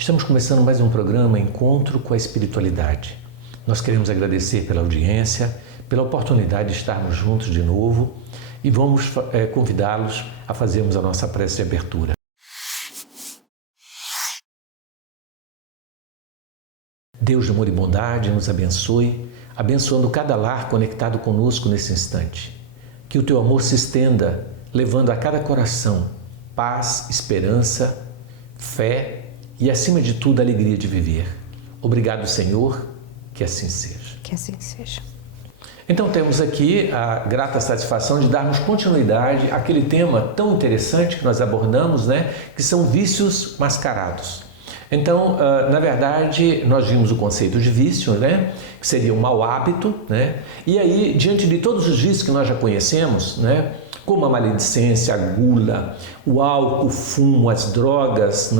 Estamos começando mais um programa Encontro com a Espiritualidade. Nós queremos agradecer pela audiência, pela oportunidade de estarmos juntos de novo e vamos convidá-los a fazermos a nossa prece de abertura. Deus de amor e bondade nos abençoe, abençoando cada lar conectado conosco nesse instante. Que o teu amor se estenda, levando a cada coração paz, esperança, fé e, acima de tudo, a alegria de viver. Obrigado, Senhor, que assim seja. Que assim seja. Então temos aqui a grata satisfação de darmos continuidade àquele tema tão interessante que nós abordamos, que são vícios mascarados. Então, na verdade, nós vimos o conceito de vício, que seria um mau hábito, e aí, diante de todos os vícios que nós já conhecemos, como a maledicência, a gula, o álcool, o fumo, as drogas,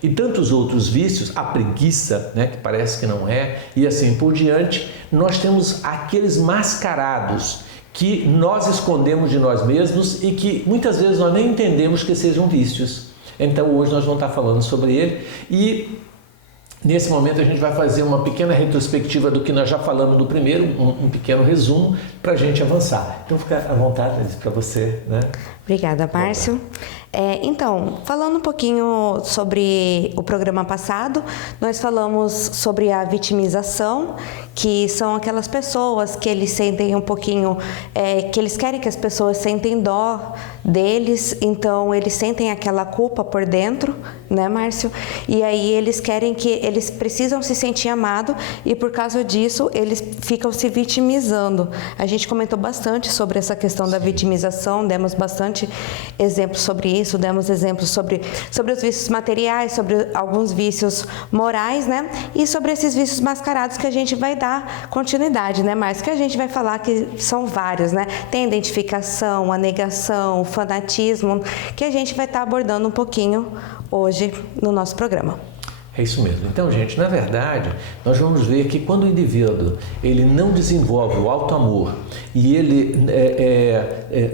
e tantos outros vícios, a preguiça, que parece que não é, e assim por diante, nós temos aqueles mascarados que nós escondemos de nós mesmos e que muitas vezes nós nem entendemos que sejam vícios. Então hoje nós vamos estar falando sobre ele e nesse momento a gente vai fazer uma pequena retrospectiva do que nós já falamos no primeiro, um pequeno resumo para a gente avançar. Então fica à vontade para você, Obrigada, Márcio. Então, falando um pouquinho sobre o programa passado, nós falamos sobre a vitimização, que são aquelas pessoas que eles sentem um pouquinho, que eles querem que as pessoas sentem dó deles, então eles sentem aquela culpa por dentro, Márcio? E aí eles querem que, eles precisam se sentir amados e por causa disso eles ficam se vitimizando. A gente comentou bastante sobre essa questão da vitimização, demos bastante exemplos sobre isso, demos exemplos sobre os vícios materiais, sobre alguns vícios morais, e sobre esses vícios mascarados que a gente vai dar continuidade, Márcio? Que a gente vai falar que são vários, Tem a identificação, a negação, o fanatismo, que a gente vai estar abordando um pouquinho hoje no nosso programa. É isso mesmo. Então, gente, na verdade, nós vamos ver que quando o indivíduo ele não desenvolve o auto-amor e ele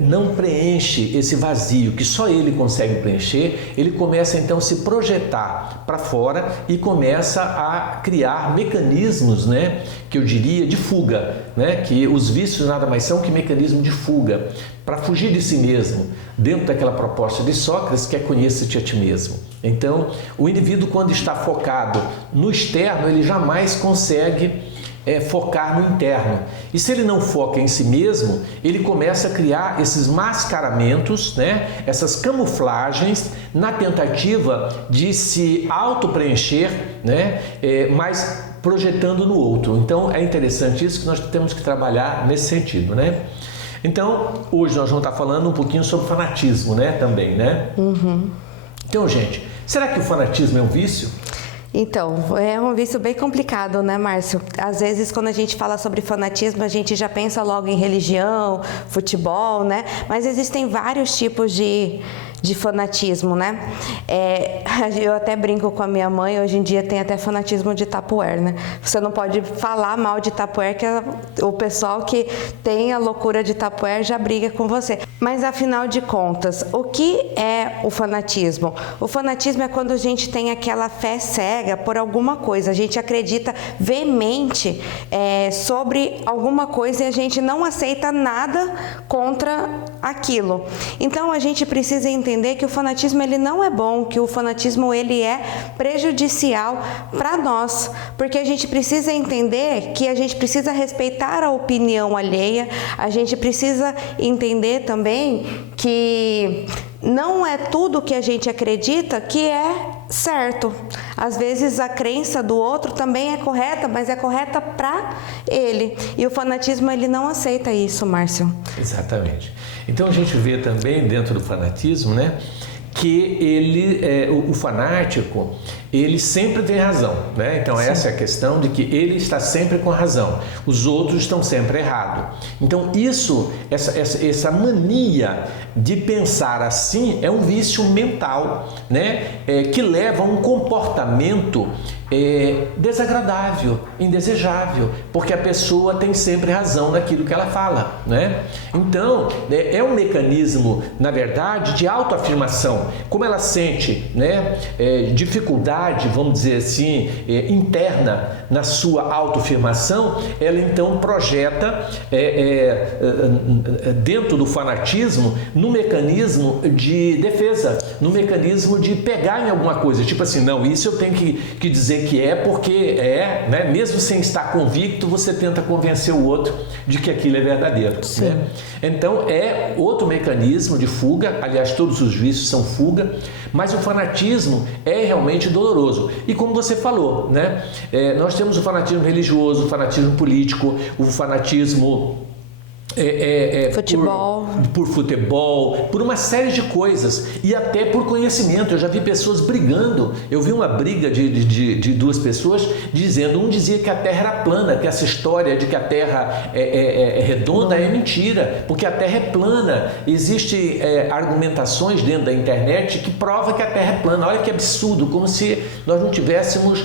não preenche esse vazio que só ele consegue preencher, ele começa então a se projetar para fora e começa a criar mecanismos, que eu diria de fuga, que os vícios nada mais são que mecanismo de fuga, para fugir de si mesmo, dentro daquela proposta de Sócrates que é conheça-te a ti mesmo. Então, o indivíduo quando está focado no externo, ele jamais consegue focar no interno. E se ele não foca em si mesmo, ele começa a criar esses mascaramentos, essas camuflagens na tentativa de se auto-preencher, mas projetando no outro. Então, é interessante isso que nós temos que trabalhar nesse sentido, Então, hoje nós vamos estar falando um pouquinho sobre fanatismo, também, Uhum. Então, gente, será que o fanatismo é um vício? Então, é um vício bem complicado, Márcio? Às vezes, quando a gente fala sobre fanatismo, a gente já pensa logo em religião, futebol, Mas existem vários tipos de fanatismo, Eu até brinco com a minha mãe, hoje em dia tem até fanatismo de Tupperware, Você não pode falar mal de Tupperware, que o pessoal que tem a loucura de Tupperware já briga com você. Mas, afinal de contas, o que é o fanatismo? O fanatismo é quando a gente tem aquela fé cega por alguma coisa, a gente acredita veemente sobre alguma coisa e a gente não aceita nada contra aquilo. Então, a gente precisa entender que o fanatismo ele não é bom, que o fanatismo ele é prejudicial para nós, porque a gente precisa entender que a gente precisa respeitar a opinião alheia, a gente precisa entender também que não é tudo que a gente acredita que é certo. Às vezes a crença do outro também é correta, mas é correta para ele. E o fanatismo ele não aceita isso, Márcio. Exatamente. Então a gente vê também dentro do fanatismo, que o fanático, ele sempre tem razão, Então Sim. Essa é a questão de que ele está sempre com a razão, os outros estão sempre errados. Então essa mania de pensar assim é um vício mental, que leva a um comportamento desagradável, indesejável, porque a pessoa tem sempre razão naquilo que ela fala, Então, é um mecanismo, na verdade, de autoafirmação. Como ela sente, dificuldade dificuldade, vamos dizer assim, interna na sua autoafirmação, ela então projeta dentro do fanatismo no mecanismo de defesa, no mecanismo de pegar em alguma coisa, tipo assim, não, isso eu tenho que dizer que é porque é, né? Mesmo sem estar convicto, você tenta convencer o outro de que aquilo é verdadeiro. Né? Então é outro mecanismo de fuga, aliás, todos os vícios são fuga, mas o fanatismo é realmente doloroso. E como você falou, né? Nós temos o fanatismo religioso, o fanatismo político, o fanatismo futebol. Por futebol, por uma série de coisas e até por conhecimento. Eu já vi pessoas brigando. Eu vi uma briga de duas pessoas dizendo, um dizia que a Terra era plana, que essa história de que a Terra é redonda é mentira, porque a Terra é plana. Existem argumentações dentro da internet que provam que a Terra é plana. Olha que absurdo, como se nós não tivéssemos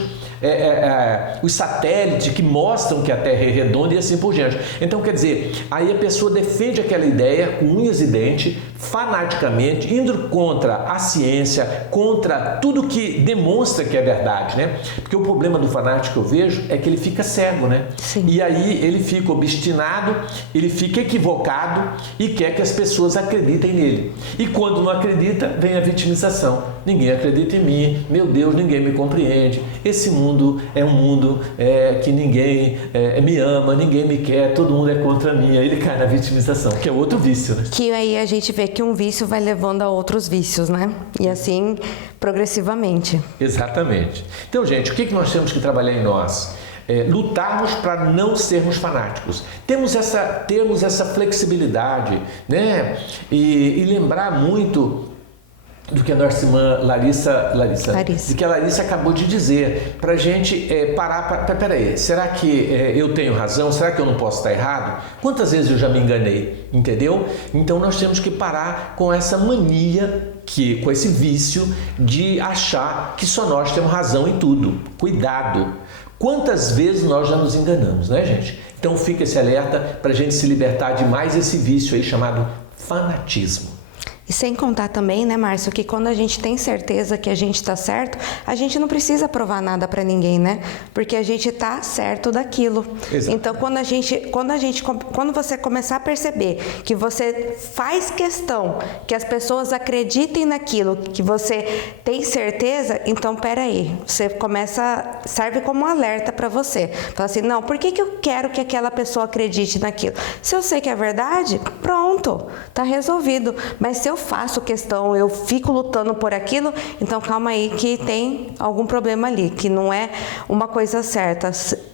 os satélites que mostram que a Terra é redonda e assim por diante. Então, quer dizer, aí a pessoa defende aquela ideia com unhas e dentes, fanaticamente, indo contra a ciência, contra tudo que demonstra que é verdade, né? Porque o problema do fanático, eu vejo, é que ele fica cego, né? Sim. E aí ele fica obstinado, ele fica equivocado e quer que as pessoas acreditem nele. E quando não acredita, vem a vitimização. Ninguém acredita em mim, meu Deus, ninguém me compreende. Esse mundo é um mundo que ninguém me ama, ninguém me quer, todo mundo é contra mim. Aí ele cai na vitimização, que é outro vício, né? Que aí a gente vê que um vício vai levando a outros vícios, né? E assim, progressivamente. Exatamente. Então, gente, o que nós temos que trabalhar em nós? Lutarmos para não sermos fanáticos. Termos essa flexibilidade, né? E lembrar muito do que a nossa irmã Larissa. Do que a Larissa acabou de dizer, para a gente parar, peraí, será que eu tenho razão? Será que eu não posso estar errado? Quantas vezes eu já me enganei, entendeu? Então nós temos que parar com essa mania, com esse vício de achar que só nós temos razão em tudo. Cuidado! Quantas vezes nós já nos enganamos, né, gente? Então fica esse alerta para a gente se libertar de mais esse vício aí chamado fanatismo. E sem contar também, né, Márcio, que quando a gente tem certeza que a gente está certo, a gente não precisa provar nada para ninguém, né? Porque a gente está certo daquilo. Exato. Então, quando você começar a perceber que você faz questão que as pessoas acreditem naquilo que você tem certeza, então peraí, serve como um alerta para você. Fala assim, não, por que eu quero que aquela pessoa acredite naquilo? Se eu sei que é verdade, pronto, tá resolvido. Mas se eu faço questão, eu fico lutando por aquilo, então calma aí que tem algum problema ali, que não é uma coisa certa.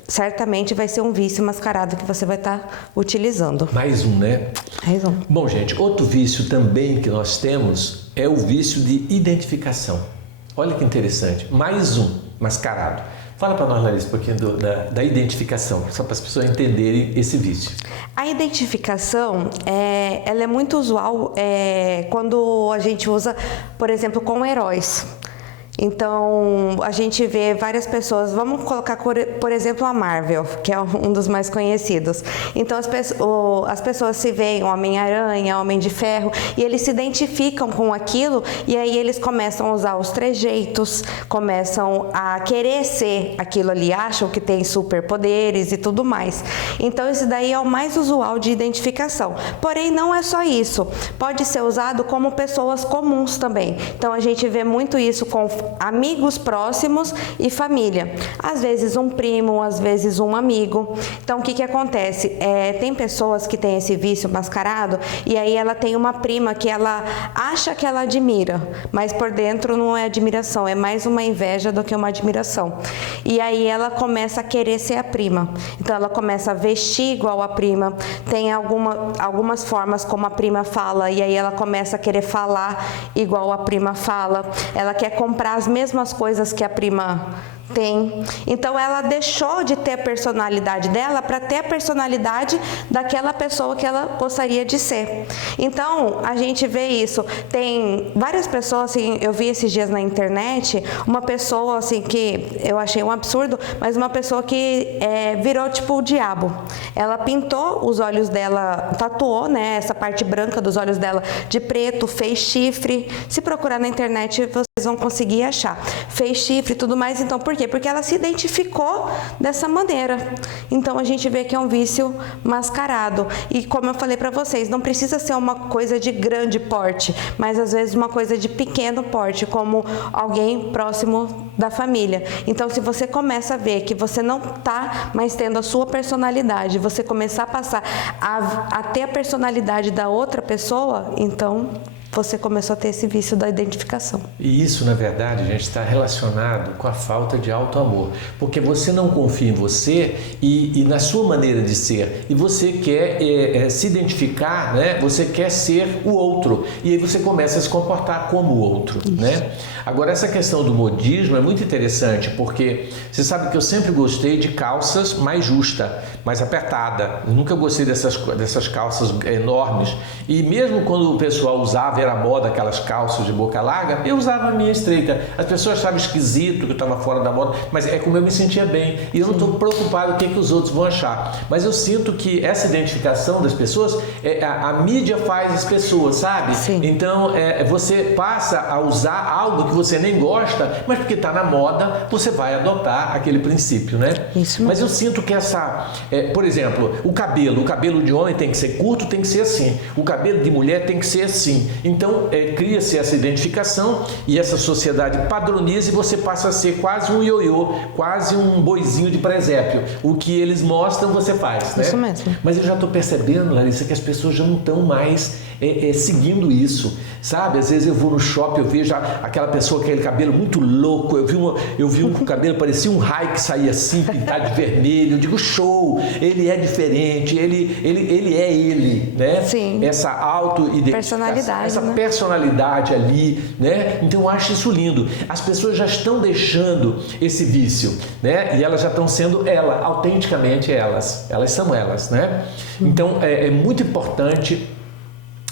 Certamente vai ser um vício mascarado que você vai estar utilizando. Mais um, né? Mais um. Bom, gente, outro vício também que nós temos é o vício de identificação. Olha que interessante, mais um mascarado. Fala para nós, Larissa, um pouquinho da identificação, só para as pessoas entenderem esse vício. A identificação, ela é muito usual quando a gente usa, por exemplo, com heróis. Então, a gente vê várias pessoas, vamos colocar, por exemplo, a Marvel, que é um dos mais conhecidos. Então, as pessoas se veem Homem-Aranha, Homem de Ferro, e eles se identificam com aquilo, e aí eles começam a usar os trejeitos, começam a querer ser aquilo ali, acham que tem superpoderes e tudo mais. Então, isso daí é o mais usual de identificação. Porém, não é só isso. Pode ser usado como pessoas comuns também. Então, a gente vê muito isso com amigos próximos e família. Às vezes um primo, às vezes um amigo. Então, o que acontece? Tem pessoas que têm esse vício mascarado e aí ela tem uma prima que ela acha que ela admira, mas por dentro não é admiração, é mais uma inveja do que uma admiração. E aí ela começa a querer ser a prima. Então, ela começa a vestir igual a prima. Tem algumas formas como a prima fala e aí ela começa a querer falar igual a prima fala. Ela quer comprar as mesmas coisas que a prima Tem. Então ela deixou de ter a personalidade dela para ter a personalidade daquela pessoa que ela gostaria de ser. Então a gente vê isso. Tem várias pessoas, assim, eu vi esses dias na internet, uma pessoa assim que eu achei um absurdo, mas uma pessoa que virou tipo o diabo. Ela pintou os olhos dela, tatuou, né, essa parte branca dos olhos dela de preto, fez chifre. Se procurar na internet vocês vão conseguir achar. Fez chifre e tudo mais. Então por quê? Porque ela se identificou dessa maneira. Então a gente vê que é um vício mascarado. E como eu falei para vocês, não precisa ser uma coisa de grande porte, mas às vezes uma coisa de pequeno porte, como alguém próximo da família. Então se você começa a ver que você não está mais tendo a sua personalidade, você começar a passar a ter a personalidade da outra pessoa, então você começou a ter esse vício da identificação. E isso, na verdade, gente, está relacionado com a falta de auto-amor. Porque você não confia em você e na sua maneira de ser. E você quer se identificar, né? Você quer ser o outro. E aí você começa a se comportar como o outro, né? Agora, essa questão do modismo é muito interessante, porque você sabe que eu sempre gostei de calças mais justas, mais apertada. Eu nunca gostei dessas calças enormes. E mesmo quando o pessoal usava, era moda aquelas calças de boca larga, eu usava a minha estreita. As pessoas achavam esquisito que eu estava fora da moda, mas é como eu me sentia bem. E eu não estou preocupado com o que os outros vão achar. Mas eu sinto que essa identificação das pessoas, a mídia faz as pessoas, sabe? Sim. Então, você passa a usar algo que você nem gosta, mas porque está na moda, você vai adotar aquele princípio, né? Isso mesmo. Mas eu sinto que por exemplo, o cabelo de homem tem que ser curto, tem que ser assim. O cabelo de mulher tem que ser assim. Então, cria-se essa identificação e essa sociedade padroniza e você passa a ser quase um ioiô, quase um boizinho de presépio. O que eles mostram, você faz, né? Isso mesmo. Mas eu já estou percebendo, Larissa, que as pessoas já não estão mais seguindo isso, sabe? Às vezes eu vou no shopping, eu vejo aquela pessoa com aquele cabelo muito louco, eu vi um com o cabelo, parecia um raio que saía assim, pintado de vermelho. Eu digo, show, ele é diferente, ele é ele, né? Sim. Essa auto-identificação, personalidade, essa né? personalidade ali, né? Então eu acho isso lindo. As pessoas já estão deixando esse vício, né? E elas já estão sendo autenticamente elas são elas, né? Então é muito importante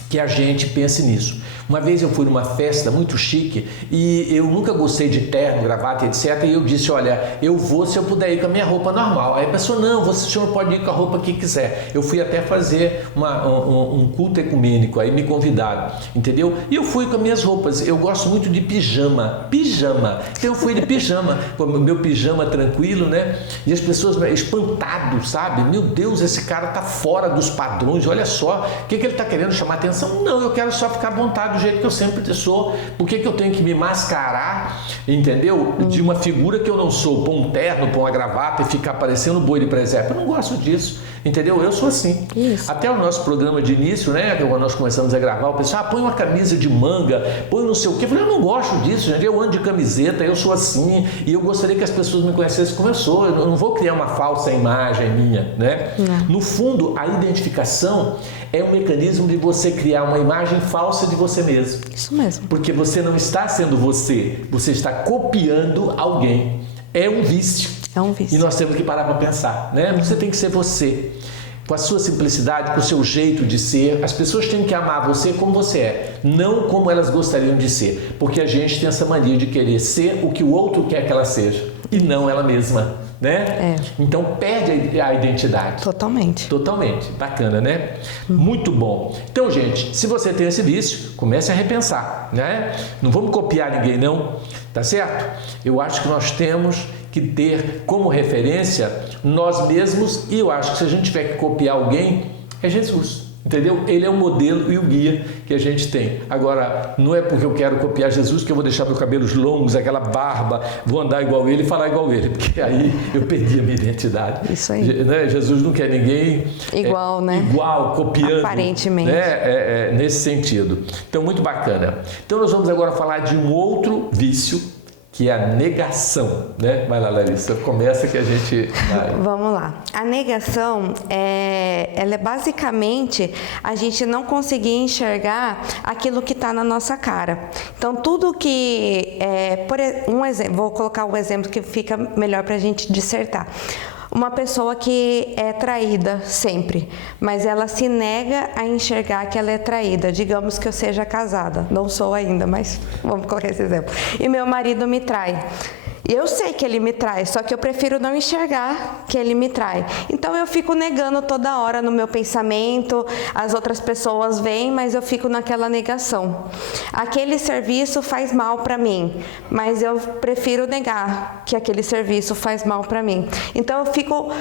que a gente pense nisso. Uma vez eu fui numa festa muito chique e eu nunca gostei de terno, gravata, etc. E eu disse, olha, eu vou se eu puder ir com a minha roupa normal. Aí a pessoa, não, o senhor pode ir com a roupa que quiser. Eu fui até fazer um culto ecumênico, aí me convidaram, entendeu? E eu fui com as minhas roupas. Eu gosto muito de pijama. Então eu fui de pijama, com o meu pijama tranquilo, né? E as pessoas espantadas, sabe? Meu Deus, esse cara tá fora dos padrões, olha só, o que ele tá querendo chamar atenção? Não, eu quero só ficar à vontade do jeito que eu sempre sou. Por que eu tenho que me mascarar, entendeu? De uma figura que eu não sou, pôr um terno, pôr uma gravata e ficar parecendo boi de presépio. Eu não gosto disso, entendeu? Eu sou assim. Isso. Até o nosso programa de início, né? Quando nós começamos a gravar, o pessoal, põe uma camisa de manga, põe não sei o quê. Eu falei, eu não gosto disso, gente. Eu ando de camiseta, eu sou assim. E eu gostaria que as pessoas me conhecessem como eu sou. Eu não vou criar uma falsa imagem minha, né? Não. No fundo, a identificação é um mecanismo de você criar uma imagem falsa de você mesmo. Isso mesmo. Porque você não está sendo você está copiando alguém. É um vício. É um vício. E nós temos que parar para pensar, né? Você tem que ser você. Com a sua simplicidade, com o seu jeito de ser. As pessoas têm que amar você como você é, não como elas gostariam de ser. Porque a gente tem essa mania de querer ser o que o outro quer que ela seja e não ela mesma, né? Então perde a identidade. Totalmente. Bacana, né? Muito bom. Então, gente, se você tem esse vício, comece a repensar, né? Não vamos copiar ninguém, não, tá certo? Eu acho que nós temos que ter como referência nós mesmos, e eu acho que se a gente tiver que copiar alguém, é Jesus. Entendeu? Ele é o modelo e o guia que a gente tem. Agora, não é porque eu quero copiar Jesus que eu vou deixar meus cabelos longos, aquela barba, vou andar igual ele e falar igual ele, porque aí eu perdi a minha identidade. Isso aí. Né? Jesus não quer ninguém igual, né? Igual, copiando. Aparentemente. Né? Nesse sentido. Então, muito bacana. Então, nós vamos agora falar de um outro vício que é a negação, né? Vai lá, Larissa, começa que a gente vai. Vamos lá. A negação, ela é basicamente a gente não conseguir enxergar aquilo que está na nossa cara. Então, tudo que... vou colocar um exemplo que fica melhor para a gente dissertar. Uma pessoa que é traída sempre, mas ela se nega a enxergar que ela é traída. Digamos que eu seja casada, não sou ainda, mas vamos colocar esse exemplo. E meu marido me trai. Eu sei que ele me trai, só que eu prefiro não enxergar que ele me trai. Então eu fico negando toda hora no meu pensamento, as outras pessoas veem, mas eu fico naquela negação. Aquele serviço faz mal para mim, mas eu prefiro negar que aquele serviço faz mal para mim. Então eu fico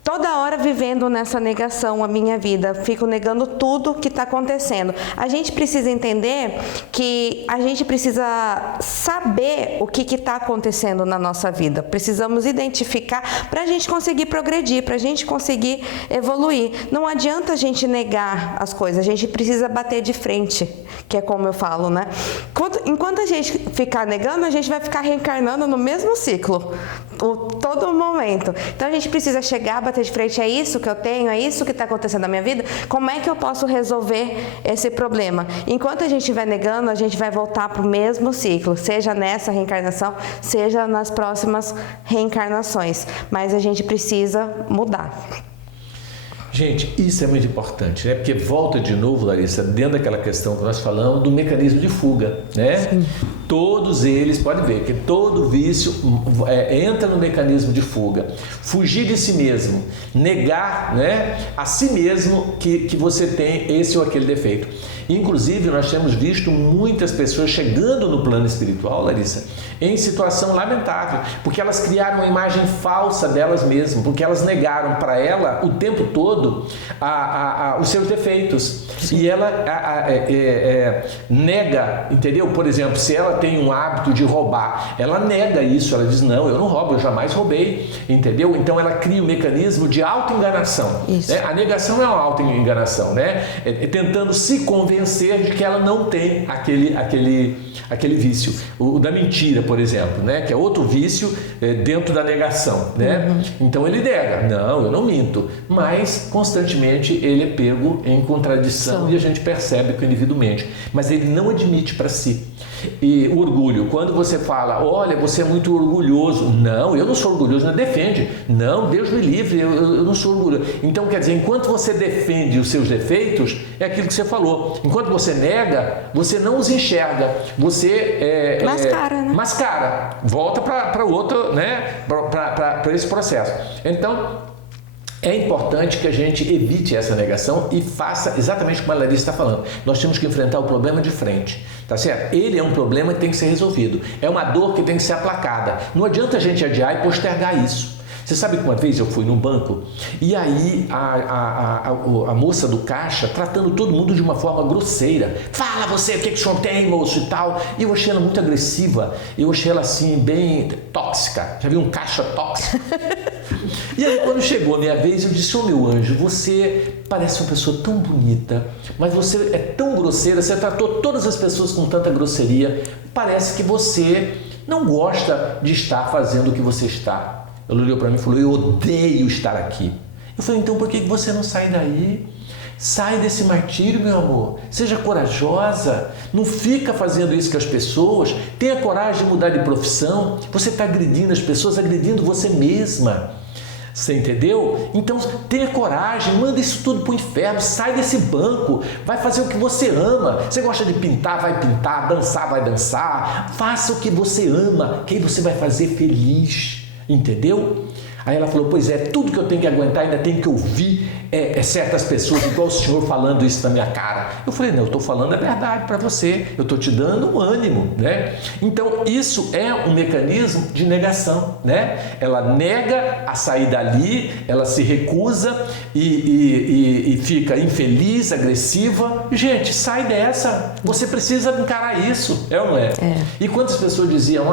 toda hora vivendo nessa negação a minha vida, fico negando tudo que está acontecendo. A gente precisa entender que a gente precisa saber o que está acontecendo na nossa vida. Precisamos identificar para a gente conseguir progredir, para a gente conseguir evoluir. Não adianta a gente negar as coisas, a gente precisa bater de frente, que é como eu falo, né? Enquanto a gente ficar negando, a gente vai ficar reencarnando no mesmo ciclo, todo momento. Então a gente precisa chegar, bater de frente, é isso que eu tenho, é isso que está acontecendo na minha vida, como é que eu posso resolver esse problema? Enquanto a gente estiver negando, a gente vai voltar para o mesmo ciclo, seja nessa reencarnação, seja nas próximas reencarnações, mas a gente precisa mudar. Gente, isso é muito importante, né? Porque volta de novo, Larissa, dentro daquela questão que nós falamos do mecanismo de fuga, né? Sim. Todos eles, pode ver que todo vício entra no mecanismo de fuga. Fugir de si mesmo, negar, né, a si mesmo que você tem esse ou aquele defeito. Inclusive, nós temos visto muitas pessoas chegando no plano espiritual, Larissa, em situação lamentável, porque elas criaram uma imagem falsa delas mesmas, porque elas negaram para ela o tempo todo os seus defeitos. Sim. E ela nega, entendeu? Por exemplo, se ela tem um hábito de roubar, ela nega isso, ela diz, não, eu não roubo, eu jamais roubei, entendeu? Então ela cria um mecanismo de auto-enganação. Né? A negação é uma auto-enganação, né? Tentando se convencer de que ela não tem aquele vício. O da mentira, por exemplo, né? Que é outro vício dentro da negação, né? Uhum. Então ele nega, não, eu não minto, mas constantemente ele é pego em contradição. E a gente percebe que o indivíduo mente, mas ele não admite para si. E o orgulho, quando você fala, olha, você é muito orgulhoso, não, eu não sou orgulhoso, não defende, não, Deus me livre, eu não sou orgulhoso. Então quer dizer, enquanto você defende os seus defeitos, é aquilo que você falou, enquanto você nega, você não os enxerga, você mascara, volta para outro, né, para esse processo. Então é importante que a gente evite essa negação e faça exatamente como a Larissa está falando. Nós temos que enfrentar o problema de frente, tá certo? Ele é um problema que tem que ser resolvido. É uma dor que tem que ser aplacada. Não adianta a gente adiar e postergar isso. Você sabe que uma vez eu fui no banco e aí a moça do caixa tratando todo mundo de uma forma grosseira. Fala você, o que o senhor tem, moço, e tal. E eu achei ela muito agressiva. Eu achei ela assim, bem tóxica. Já viu um caixa tóxico? E aí quando chegou a minha vez, eu disse, ô meu anjo, você parece uma pessoa tão bonita, mas você é tão grosseira, você tratou todas as pessoas com tanta grosseria, parece que você não gosta de estar fazendo o que você está. Ela olhou para mim e falou, eu odeio estar aqui. Eu falei, então por que você não sai daí? Sai desse martírio, meu amor. Seja corajosa. Não fica fazendo isso com as pessoas. Tenha coragem de mudar de profissão. Você está agredindo as pessoas, agredindo você mesma. Você entendeu? Então tenha coragem, manda isso tudo para o inferno, sai desse banco, vai fazer o que você ama. Você gosta de pintar, vai pintar, dançar, vai dançar. Faça o que você ama, que aí você vai fazer feliz. Entendeu? Aí ela falou, pois é, tudo que eu tenho que aguentar, ainda tenho que ouvir certas pessoas, igual o senhor falando isso na minha cara. Eu falei, não, eu estou falando a verdade para você, eu estou te dando um ânimo, né? Então, isso é um mecanismo de negação, né? Ela nega a sair dali, ela se recusa e fica infeliz, agressiva. Gente, sai dessa, você precisa encarar isso, é ou não é? E quantas pessoas diziam,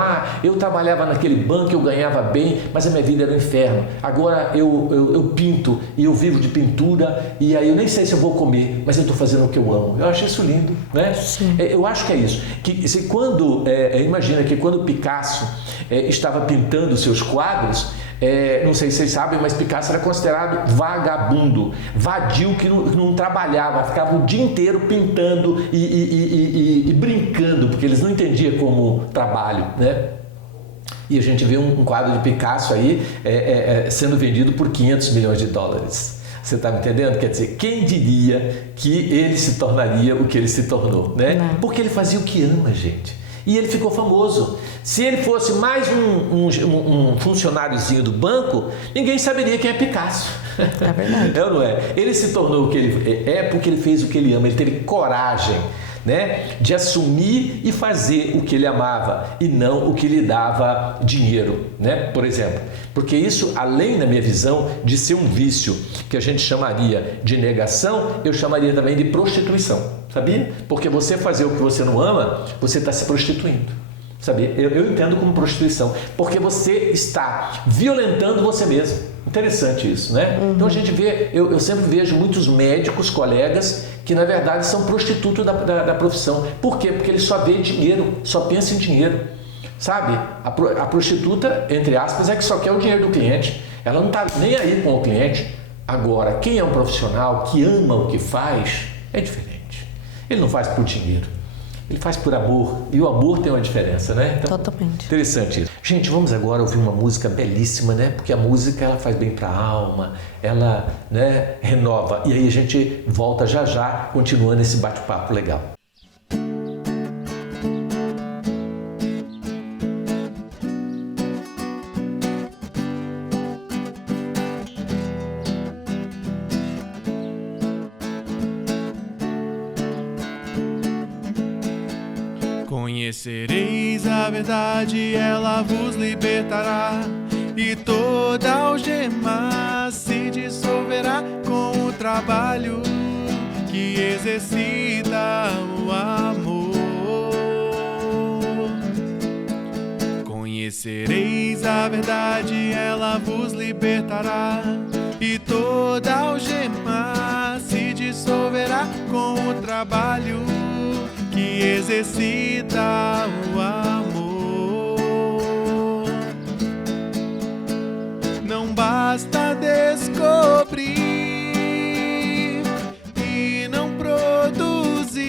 eu trabalhava naquele banco, eu ganhava bem, mas a minha vida era um inferno. inferno. Agora eu pinto e eu vivo de pintura e aí eu nem sei se eu vou comer, mas eu estou fazendo o que eu amo. Eu acho isso lindo, né? Eu acho que é isso. Imagina que quando Picasso estava pintando seus quadros, não sei se vocês sabem, mas Picasso era considerado vagabundo, vadio, que não trabalhava, ficava o dia inteiro pintando e brincando, porque eles não entendiam como trabalho, né? E a gente vê um quadro de Picasso aí sendo vendido por 500 milhões de dólares. Você está me entendendo? Quer dizer, quem diria que ele se tornaria o que ele se tornou, né? Não. Porque ele fazia o que ama, gente. E ele ficou famoso. Se ele fosse mais um funcionáriozinho do banco, ninguém saberia quem é Picasso. É verdade. É ou não é? Ele se tornou o que ele é porque ele fez o que ele ama. Ele teve coragem, né, de assumir e fazer o que ele amava e não o que lhe dava dinheiro, né? Por exemplo, porque isso, além, na minha visão, de ser um vício que a gente chamaria de negação, eu chamaria também de prostituição, sabia? Porque você fazer o que você não ama, você está se prostituindo, sabia? Eu entendo como prostituição, porque você está violentando você mesmo. Interessante isso, né? Então a gente vê, eu sempre vejo muitos médicos, colegas, que na verdade são prostitutos da profissão. Por quê? Porque ele só vê dinheiro, só pensa em dinheiro. Sabe? A prostituta, entre aspas, é que só quer o dinheiro do cliente. Ela não está nem aí com o cliente. Agora, quem é um profissional que ama o que faz, é diferente. Ele não faz por dinheiro. Ele faz por amor, e o amor tem uma diferença, né? Então, totalmente. Interessante isso. Gente, vamos agora ouvir uma música belíssima, né? Porque a música, ela faz bem para a alma, ela, né, renova. E aí a gente volta já, continuando esse bate-papo legal. Conhecereis a verdade, ela vos libertará, e toda algema se dissolverá com o trabalho que exercita o amor. Conhecereis a verdade, ela vos libertará, e toda algema se dissolverá com o trabalho que exercita o amor. Não basta descobrir e não produzir,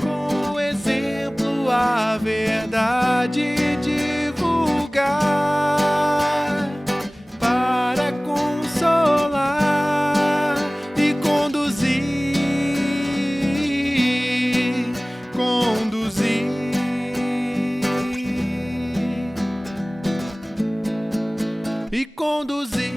com o exemplo a verdade divulgar, para consolar e conduzir e conduzir.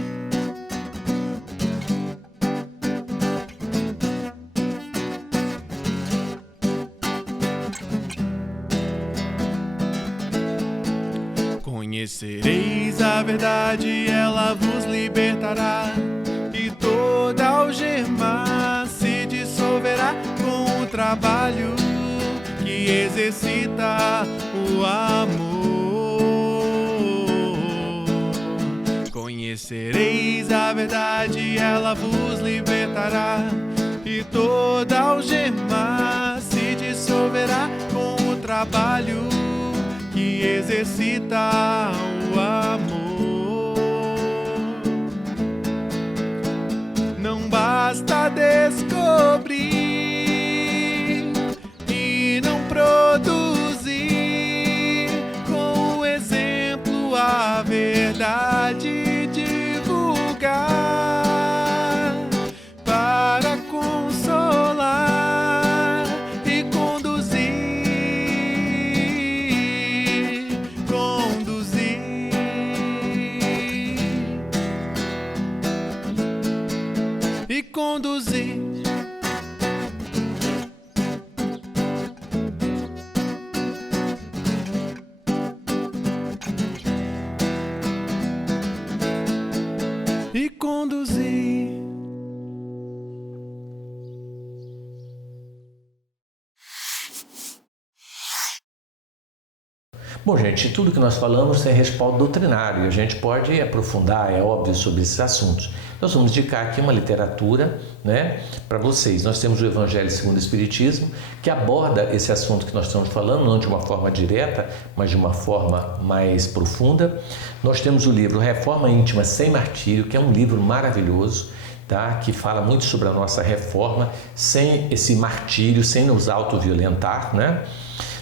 Conhecereis a verdade, ela vos libertará, e toda algema se dissolverá com o trabalho que exercita o amor. Conhecereis a verdade, ela vos libertará, e toda algema se dissolverá com o trabalho que exercita o amor. Não basta descobrir e não produzir, com o exemplo a verdade divulgar, para consolar e conduzir e conduzir. Bom, gente, tudo que nós falamos tem respaldo doutrinário e a gente pode aprofundar, é óbvio, sobre esses assuntos. Nós vamos indicar aqui uma literatura, né, para vocês. Nós temos o Evangelho segundo o Espiritismo, que aborda esse assunto que nós estamos falando, não de uma forma direta, mas de uma forma mais profunda. Nós temos o livro Reforma Íntima Sem Martírio, que é um livro maravilhoso, tá? Que fala muito sobre a nossa reforma, sem esse martírio, sem nos autoviolentar, né?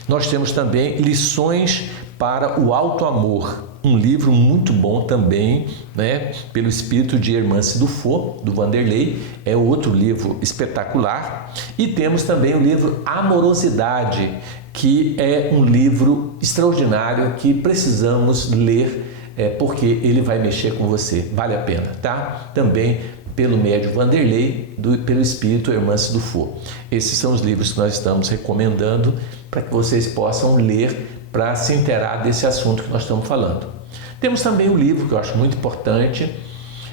Nós temos também Lições para o Alto Amor, um livro muito bom também, né, pelo espírito de Hermance Dufour, do Vanderlei, é outro livro espetacular. E temos também o livro Amorosidade, que é um livro extraordinário que precisamos ler, porque ele vai mexer com você, vale a pena, tá? Também pelo médium Vanderlei, pelo espírito Hermance Dufour. Esses são os livros que nós estamos recomendando para que vocês possam ler para se inteirar desse assunto que nós estamos falando. Temos também um livro que eu acho muito importante,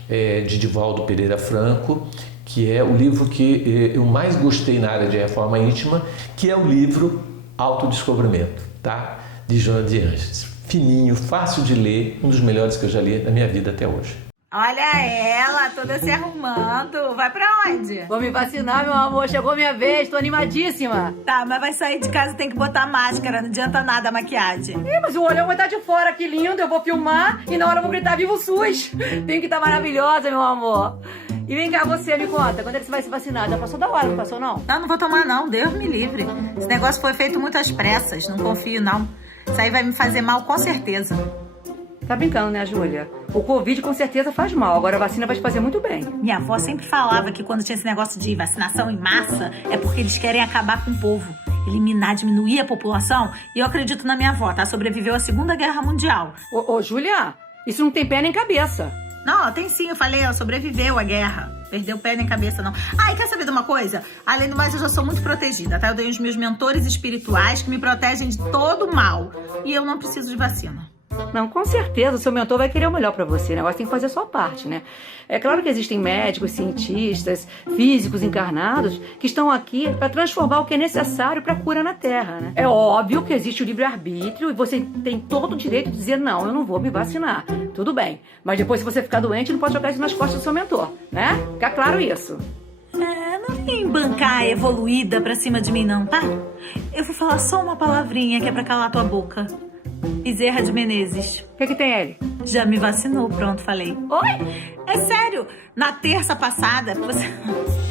de Divaldo Pereira Franco, que é o livro que eu mais gostei na área de reforma íntima, que é o livro Autodescobrimento, tá? De Joana de Ângeles. Fininho, fácil de ler, um dos melhores que eu já li na minha vida até hoje. Olha ela, toda se arrumando. Vai pra onde? Vou me vacinar, meu amor. Chegou minha vez, tô animadíssima. Tá, mas vai sair de casa, tem que botar máscara. Não adianta nada a maquiagem. Ih, mas o olhão vai estar de fora, que lindo. Eu vou filmar e na hora eu vou gritar Viva o SUS. Tem que estar maravilhosa, meu amor. E vem cá, você me conta, quando é que você vai se vacinar? Já passou da hora, não passou não? Não vou tomar não, Deus me livre. Esse negócio foi feito muito às pressas, não confio não. Isso aí vai me fazer mal com certeza. Tá brincando, né, Júlia? O Covid com certeza faz mal, agora a vacina vai te fazer muito bem. Minha avó sempre falava que quando tinha esse negócio de vacinação em massa, é porque eles querem acabar com o povo, eliminar, diminuir a população. E eu acredito na minha avó, tá? Sobreviveu à Segunda Guerra Mundial. Ô, Júlia, isso não tem pé nem cabeça. Não, tem sim, eu falei, ela sobreviveu à guerra. Perdeu pé nem cabeça, não. Ah, e quer saber de uma coisa? Além do mais, eu já sou muito protegida, tá? Eu tenho os meus mentores espirituais que me protegem de todo o mal. E eu não preciso de vacina. Não, com certeza, o seu mentor vai querer o melhor pra você, né? Agora tem que fazer a sua parte, né? É claro que existem médicos, cientistas, físicos encarnados que estão aqui para transformar o que é necessário para a cura na Terra, né? É óbvio que existe o livre-arbítrio e você tem todo o direito de dizer não, eu não vou me vacinar. Tudo bem, mas depois se você ficar doente, não pode jogar isso nas costas do seu mentor, né? Fica claro isso. Não vem bancar evoluída pra cima de mim não, tá? Eu vou falar só uma palavrinha que é pra calar tua boca. Bezerra de Menezes. O que tem ele? Já me vacinou, pronto, falei. Oi? É sério, na terça passada, você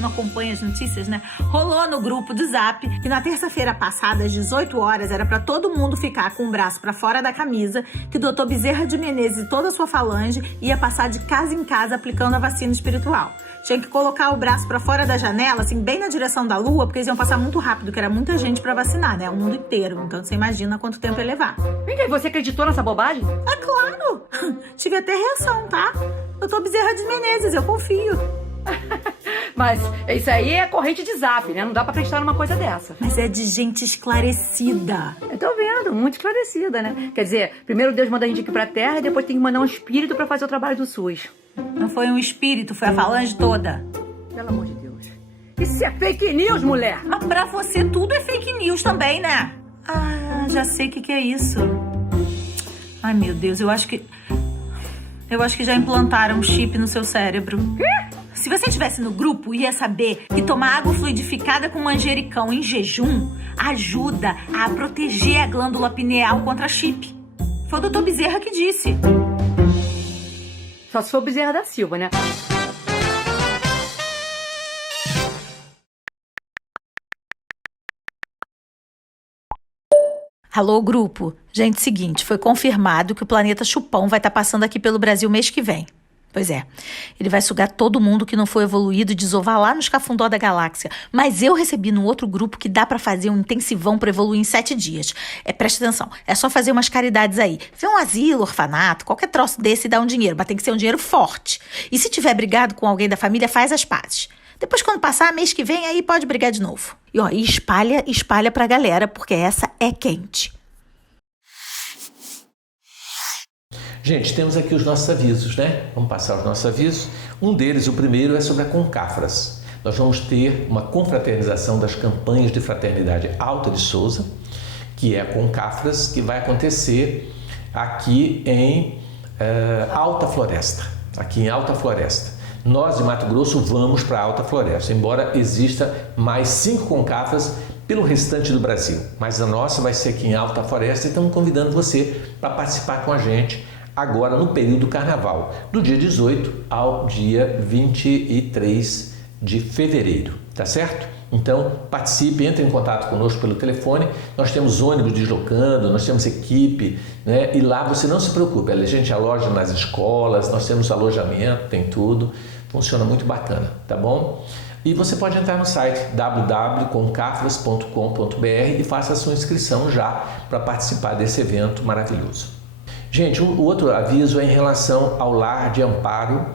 não acompanha as notícias, né? Rolou no grupo do Zap que na terça-feira passada, às 18 horas, era pra todo mundo ficar com o braço pra fora da camisa, que o doutor Bezerra de Menezes e toda a sua falange ia passar de casa em casa aplicando a vacina espiritual. Tinha que colocar o braço pra fora da janela, assim, bem na direção da lua, porque eles iam passar muito rápido, que era muita gente pra vacinar, né? O mundo inteiro. Então você imagina quanto tempo ia levar. Vem cá, você acreditou nessa bobagem? É claro! Tive até reação, tá? Doutor Bezerra de Menezes, eu confio. Mas isso aí é corrente de Zap, né? Não dá pra acreditar numa coisa dessa. Mas é de gente esclarecida. Eu tô vendo, muito esclarecida, né? Quer dizer, primeiro Deus manda a gente aqui pra Terra e depois tem que mandar um espírito pra fazer o trabalho do SUS. Não foi um espírito, foi a falange toda. Pelo amor de Deus. Isso é fake news, mulher! Mas pra você tudo é fake news também, né? Ah, já sei o que é isso. Ai, meu Deus, eu acho que já implantaram um chip no seu cérebro. Se você estivesse no grupo, ia saber que tomar água fluidificada com manjericão em jejum ajuda a proteger a glândula pineal contra chip. Foi o doutor Bezerra que disse. Só se for o Bezerra da Silva, né? Alô, grupo. Gente, seguinte, foi confirmado que o planeta Chupão vai estar passando aqui pelo Brasil mês que vem. Pois é, ele vai sugar todo mundo que não foi evoluído e desovar lá no escafundó da galáxia. Mas eu recebi no outro grupo que dá pra fazer um intensivão pra evoluir em 7 dias. Presta atenção, é só fazer umas caridades aí. Vê um asilo, orfanato, qualquer troço desse e dá um dinheiro, mas tem que ser um dinheiro forte. E se tiver brigado com alguém da família, faz as pazes. Depois, quando passar, mês que vem, aí pode brigar de novo. E ó, espalha pra galera, porque essa é quente. Gente, temos aqui os nossos avisos, né? Vamos passar os nossos avisos. Um deles, o primeiro, é sobre a Concafras. Nós vamos ter uma confraternização das campanhas de fraternidade Alta de Souza, que é com Cafras, que vai acontecer aqui em Alta Floresta. Aqui em Alta Floresta. Nós de Mato Grosso vamos para a Alta Floresta, embora exista mais 5 Concafras pelo restante do Brasil. Mas a nossa vai ser aqui em Alta Floresta e estamos convidando você para participar com a gente agora no período do Carnaval, do dia 18 ao dia 23 de fevereiro, tá certo? Então participe, entre em contato conosco pelo telefone, nós temos ônibus deslocando, nós temos equipe, né? E lá você não se preocupe, a gente aloja nas escolas, nós temos alojamento, tem tudo, funciona muito bacana, tá bom? E você pode entrar no site www.concafras.com.br e faça a sua inscrição já para participar desse evento maravilhoso. Gente, o outro aviso é em relação ao lar de amparo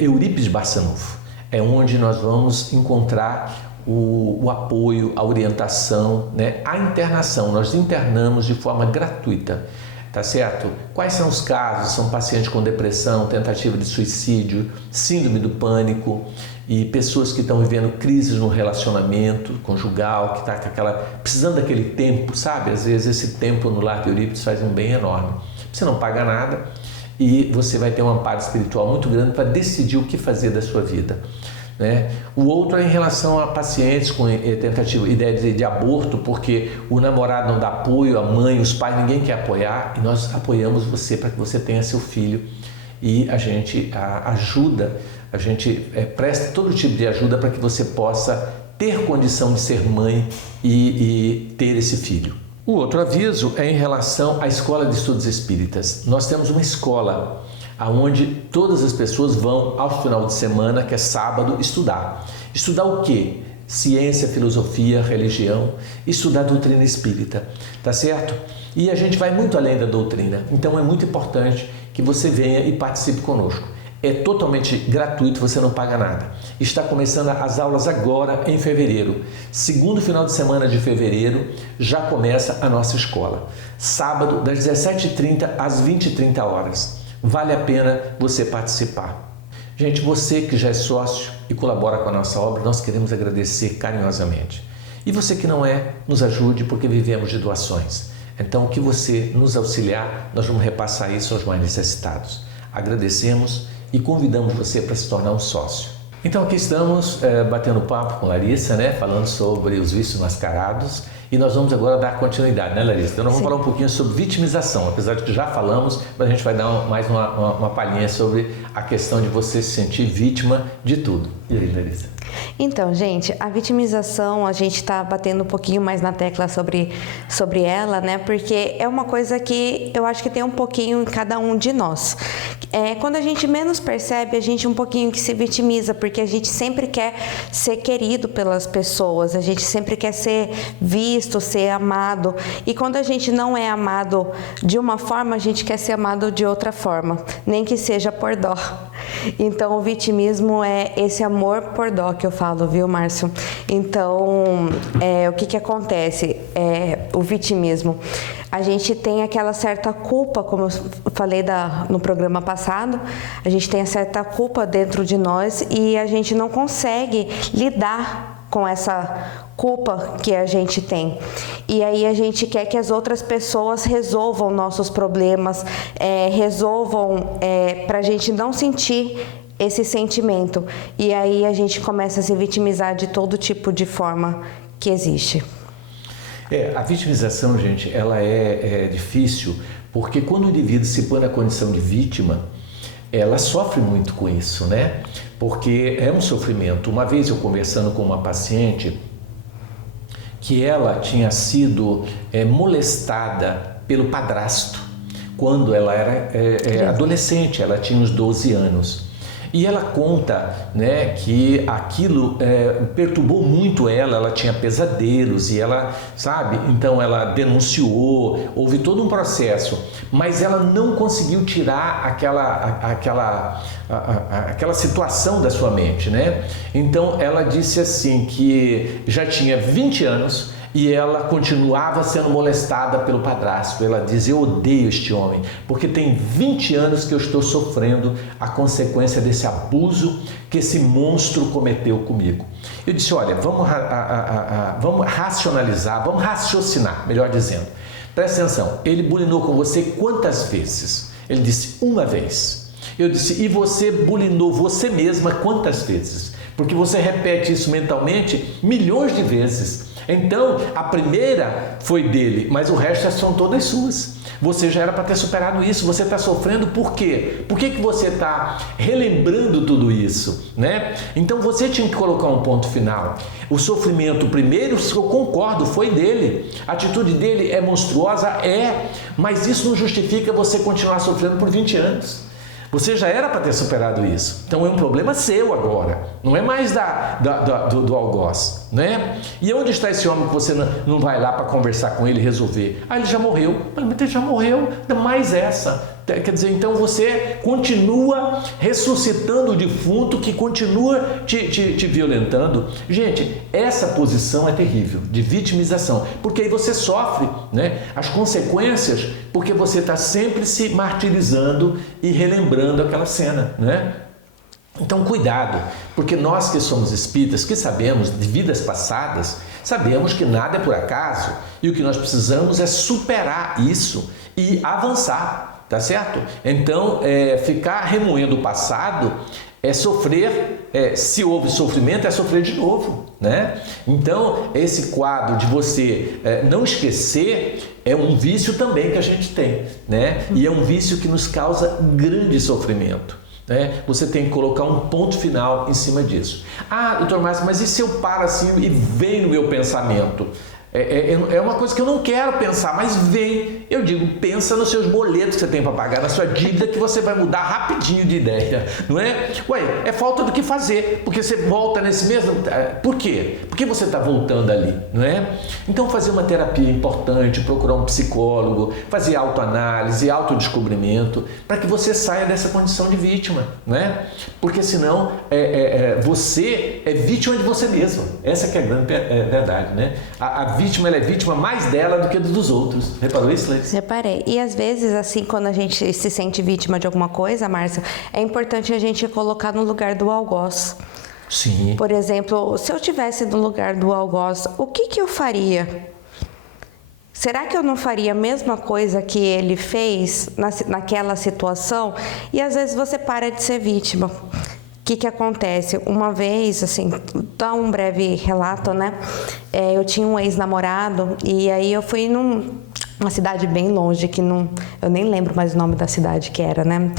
Eurípides Barçanufo. É onde nós vamos encontrar o apoio, a orientação, né? A internação. Nós internamos de forma gratuita, tá certo? Quais são os casos? São pacientes com depressão, tentativa de suicídio, síndrome do pânico e pessoas que estão vivendo crises no relacionamento conjugal, que está precisando daquele tempo, sabe? Às vezes esse tempo no lar de Eurípides faz um bem enorme. Você não paga nada e você vai ter um amparo espiritual muito grande para decidir o que fazer da sua vida, né? O outro é em relação a pacientes com ideia de aborto, porque o namorado não dá apoio, a mãe, os pais, ninguém quer apoiar, e nós apoiamos você para que você tenha seu filho, e a gente ajuda, a gente presta todo tipo de ajuda para que você possa ter condição de ser mãe e ter esse filho. O outro aviso é em relação à Escola de Estudos Espíritas. Nós temos uma escola onde todas as pessoas vão ao final de semana, que é sábado, estudar. Estudar o quê? Ciência, filosofia, religião, estudar doutrina espírita, tá certo? E a gente vai muito além da doutrina, então é muito importante que você venha e participe conosco. É totalmente gratuito, você não paga nada. Está começando as aulas agora em fevereiro. Segundo final de semana de fevereiro já começa a nossa escola. Sábado, das 17h30 às 20h30. Vale a pena você participar. Gente, você que já é sócio e colabora com a nossa obra, nós queremos agradecer carinhosamente. E você que não é, nos ajude, porque vivemos de doações. Então, o que você nos auxiliar, nós vamos repassar isso aos mais necessitados. Agradecemos e convidamos você para se tornar um sócio. Então aqui estamos batendo papo com Larissa, né, falando sobre os vícios mascarados, e nós vamos agora dar continuidade, né, Larissa? Então nós vamos falar um pouquinho sobre vitimização, apesar de que já falamos, mas a gente vai dar mais uma palhinha sobre a questão de você se sentir vítima de tudo. E aí, Larissa? Então, gente, a vitimização, a gente está batendo um pouquinho mais na tecla sobre ela, né? Porque é uma coisa que eu acho que tem um pouquinho em cada um de nós. Quando a gente menos percebe, a gente um pouquinho que se vitimiza, porque a gente sempre quer ser querido pelas pessoas, a gente sempre quer ser visto, ser amado. E quando a gente não é amado de uma forma, a gente quer ser amado de outra forma, nem que seja por dó. Então, o vitimismo é esse amor por dó que eu falo, viu, Márcio? Então, o que acontece? O vitimismo. A gente tem aquela certa culpa, como eu falei no programa passado, a gente tem a certa culpa dentro de nós e a gente não consegue lidar com essa culpa que a gente tem. E aí a gente quer que as outras pessoas resolvam nossos problemas, resolvam para a gente não sentir esse sentimento. E aí a gente começa a se vitimizar de todo tipo de forma que existe. A vitimização, gente, ela é difícil, porque quando o indivíduo se põe na condição de vítima, ela sofre muito com isso, né? Porque é um sofrimento. Uma vez eu conversando com uma paciente, que ela tinha sido molestada pelo padrasto, quando ela era adolescente, ela tinha uns 12 anos. E ela conta, né, que aquilo perturbou muito ela tinha pesadelos e ela, sabe, então ela denunciou, houve todo um processo, mas ela não conseguiu tirar aquela situação da sua mente, né? Então ela disse assim que já tinha 20 anos, e ela continuava sendo molestada pelo padrasto. Ela diz: eu odeio este homem, porque tem 20 anos que eu estou sofrendo a consequência desse abuso que esse monstro cometeu comigo. Eu disse: olha, vamos racionalizar, vamos raciocinar, melhor dizendo. Presta atenção, ele bulinou com você quantas vezes? Ele disse: uma vez. Eu disse: e você bulinou você mesma quantas vezes? Porque você repete isso mentalmente milhões de vezes. Então, a primeira foi dele, mas o resto são todas suas. Você já era para ter superado isso. Você está sofrendo por quê? Por que você está relembrando tudo isso, né? Então, você tinha que colocar um ponto final. O sofrimento primeiro, eu concordo, foi dele. A atitude dele é monstruosa, mas isso não justifica você continuar sofrendo por 20 anos. Você já era para ter superado isso. Então é um problema seu agora. Não é mais do algoz, né? E onde está esse homem que você não vai lá para conversar com ele e resolver? Ele já morreu. Mas ele já morreu. Mais essa. Quer dizer, então você continua ressuscitando o defunto que continua te violentando. Gente, essa posição é terrível, de vitimização, porque aí você sofre, né, as consequências, porque você está sempre se martirizando e relembrando aquela cena, né? Então, cuidado, porque nós que somos espíritas, que sabemos de vidas passadas, sabemos que nada é por acaso e o que nós precisamos é superar isso e avançar. Tá certo? Então, ficar remoendo o passado é sofrer, se houve sofrimento, é sofrer de novo, né? Então, esse quadro de você não esquecer é um vício também que a gente tem, né? E é um vício que nos causa grande sofrimento. Você tem que colocar um ponto final em cima disso. Doutor Márcio, mas e se eu paro assim e vem no meu pensamento? É uma coisa que eu não quero pensar, mas vem. Eu digo, pensa nos seus boletos que você tem para pagar, na sua dívida, que você vai mudar rapidinho de ideia, não é? É falta do que fazer, porque você volta nesse mesmo... Por quê? Porque você está voltando ali, não é? Então fazer uma terapia é importante, procurar um psicólogo, fazer autoanálise, autodescobrimento, para que você saia dessa condição de vítima, não é? Porque senão você é vítima de você mesmo. Essa que é a grande verdade, né? A vítima, ela é vítima mais dela do que dos outros. Reparou isso, Leite? Reparei. E às vezes, assim, quando a gente se sente vítima de alguma coisa, Márcio, é importante a gente colocar no lugar do algoz. Sim. Por exemplo, se eu estivesse no lugar do algoz, o que eu faria? Será que eu não faria a mesma coisa que ele fez naquela situação? E às vezes você para de ser vítima. O que acontece? Uma vez, assim, dá um breve relato, né? Eu tinha um ex-namorado e aí eu fui numa cidade bem longe, que eu nem lembro mais o nome da cidade que era, né?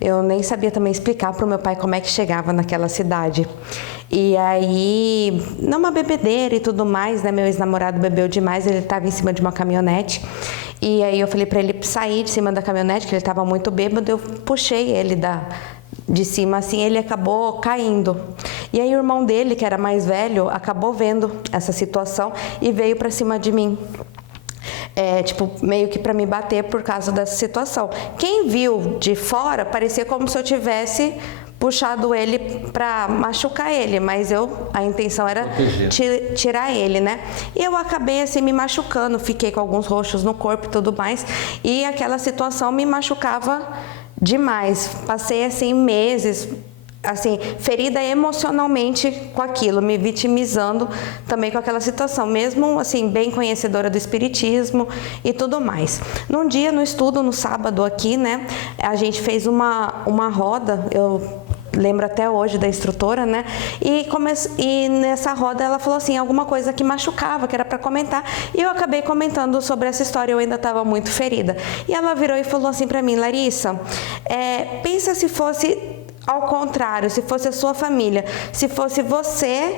Eu nem sabia também explicar para o meu pai como é que chegava naquela cidade. E aí, numa bebedeira e tudo mais, né? Meu ex-namorado bebeu demais, ele estava em cima de uma caminhonete. E aí eu falei para ele sair de cima da caminhonete, que ele estava muito bêbado, eu puxei ele de cima, assim, ele acabou caindo. E aí o irmão dele, que era mais velho, acabou vendo essa situação e veio para cima de mim. Meio que para me bater por causa dessa situação. Quem viu de fora, parecia como se eu tivesse puxado ele para machucar ele, mas a intenção era tirar ele, né? E eu acabei assim me machucando, fiquei com alguns roxos no corpo e tudo mais, e aquela situação me machucava demais. Passei assim meses assim, ferida emocionalmente com aquilo, me vitimizando também com aquela situação, mesmo assim, bem conhecedora do espiritismo e tudo mais. Num dia, no estudo, no sábado aqui, né, a gente fez uma roda, eu lembro até hoje da instrutora, né, e nessa roda ela falou assim, alguma coisa que machucava, que era para comentar, e eu acabei comentando sobre essa história, eu ainda estava muito ferida. E ela virou e falou assim para mim, Larissa, pensa se fosse ao contrário, se fosse a sua família, se fosse você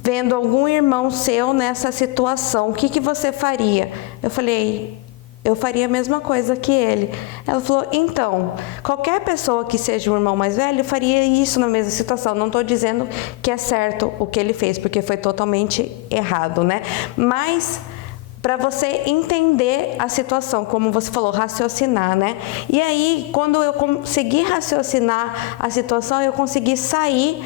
vendo algum irmão seu nessa situação, o que você faria? Eu falei, eu faria a mesma coisa que ele. Ela falou, então, qualquer pessoa que seja um irmão mais velho faria isso na mesma situação. Não estou dizendo que é certo o que ele fez, porque foi totalmente errado, né? Mas para você entender a situação, como você falou, raciocinar, né? E aí, quando eu consegui raciocinar a situação, eu consegui sair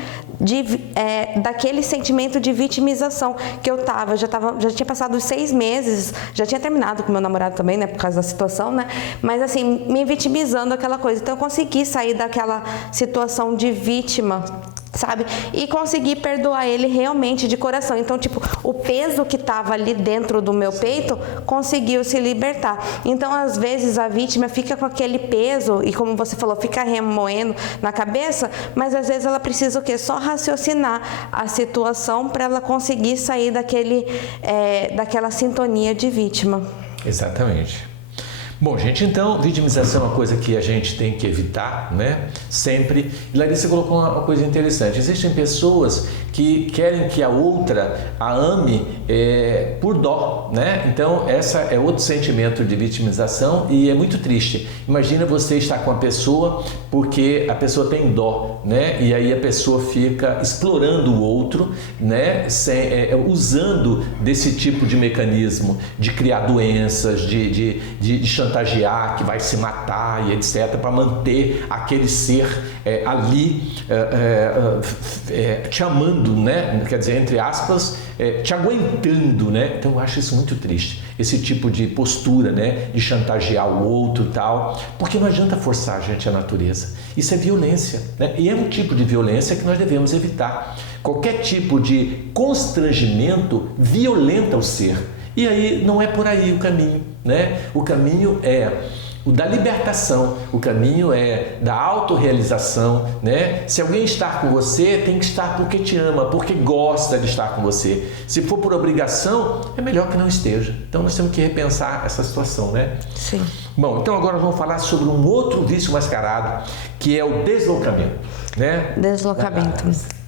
daquele sentimento de vitimização que eu tava. Já tinha passado os 6 meses, já tinha terminado com meu namorado também, né, por causa da situação, né? Mas assim, me vitimizando aquela coisa. Então eu consegui sair daquela situação de vítima, sabe? E consegui perdoar ele realmente de coração. Então, tipo, o peso que estava ali dentro do meu peito conseguiu se libertar. Então, às vezes, a vítima fica com aquele peso e, como você falou, fica remoendo na cabeça, mas às vezes ela precisa o quê? Só raciocinar a situação para ela conseguir sair daquela sintonia de vítima. Exatamente. Bom, gente, então, vitimização é uma coisa que a gente tem que evitar, né? Sempre. E Larissa colocou uma coisa interessante. Existem pessoas que querem que a outra a ame por dó, né? Então, essa é outro sentimento de vitimização e é muito triste. Imagina você estar com a pessoa porque a pessoa tem dó, né? E aí a pessoa fica explorando o outro, né? Usando desse tipo de mecanismo de criar doenças, de chantagear, que vai se matar e etc, para manter aquele ser ali te amando, né? Quer dizer, entre aspas, te aguentando, né? Então eu acho isso muito triste, esse tipo de postura, né? De chantagear o outro e tal, porque não adianta forçar a gente a natureza. Isso é violência, né? E é um tipo de violência que nós devemos evitar. Qualquer tipo de constrangimento violenta o ser. E aí não é por aí o caminho, né? O caminho é o da libertação, o caminho é da autorrealização, né? Se alguém está com você, tem que estar porque te ama, porque gosta de estar com você. Se for por obrigação, é melhor que não esteja. Então nós temos que repensar essa situação, né? Sim. Bom, então agora nós vamos falar sobre um outro vício mascarado, que é o deslocamento, né? Deslocamento.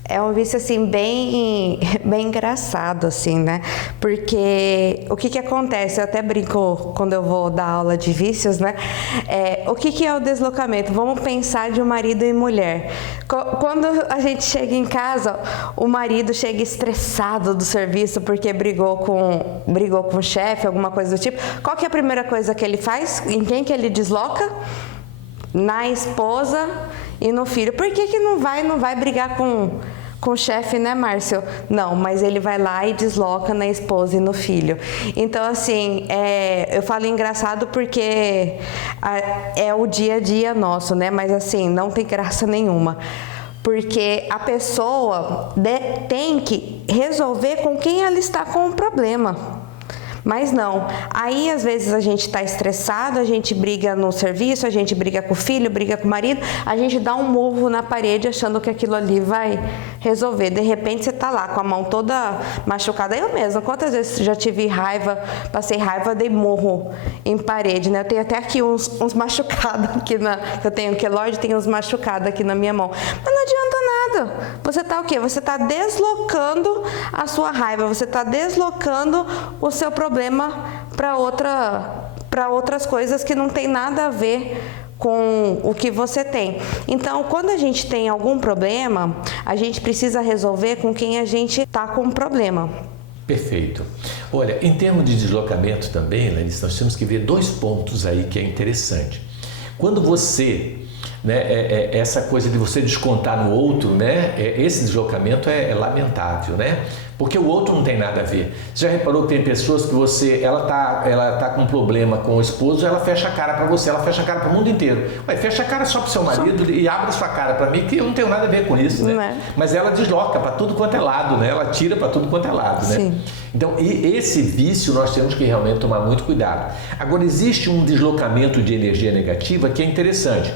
É um vício, assim, bem engraçado, assim, né? Porque o que acontece? Eu até brinco quando eu vou dar aula de vícios, né? O que é o deslocamento? Vamos pensar de um marido e mulher. Quando a gente chega em casa, o marido chega estressado do serviço porque brigou com o chefe, alguma coisa do tipo. Qual que é a primeira coisa que ele faz? Em quem que ele desloca? Na esposa e no filho. Por que não vai brigar com o chefe, né, Márcio? Não, mas ele vai lá e desloca na esposa e no filho. Então, assim, eu falo engraçado porque é o dia a dia nosso, né? Mas, assim, não tem graça nenhuma. Porque a pessoa tem que resolver com quem ela está com o problema. Mas não, aí às vezes a gente está estressado, a gente briga no serviço, a gente briga com o filho, briga com o marido, a gente dá um murro na parede achando que aquilo ali vai resolver. De repente você está lá com a mão toda machucada. Eu mesma, quantas vezes já tive raiva, passei raiva, dei murro em parede, né? Eu tenho até aqui uns machucados aqui eu tenho queloide, tem uns machucados aqui na minha mão. Mas não adianta nada. Você está o quê? Você está deslocando a sua raiva, você está deslocando o seu problema para outras coisas que não tem nada a ver com o que você tem. Então, quando a gente tem algum problema, a gente precisa resolver com quem a gente está com problema. Perfeito. Olha, em termos de deslocamento também, Larissa, nós temos que ver 2 pontos aí que é interessante. Quando você, né, essa coisa de você descontar no outro, né, esse deslocamento é lamentável, né? Porque o outro não tem nada a ver. Você já reparou que tem pessoas que ela tá com um problema com o esposo, ela fecha a cara para você, ela fecha a cara para o mundo inteiro. Ué, fecha a cara só para o seu marido e abre a sua cara para mim, que eu não tenho nada a ver com isso, né? Mas ela desloca para tudo quanto é lado, né? Ela tira para tudo quanto é lado, né? Sim. Então, esse vício nós temos que realmente tomar muito cuidado. Agora, existe um deslocamento de energia negativa que é interessante.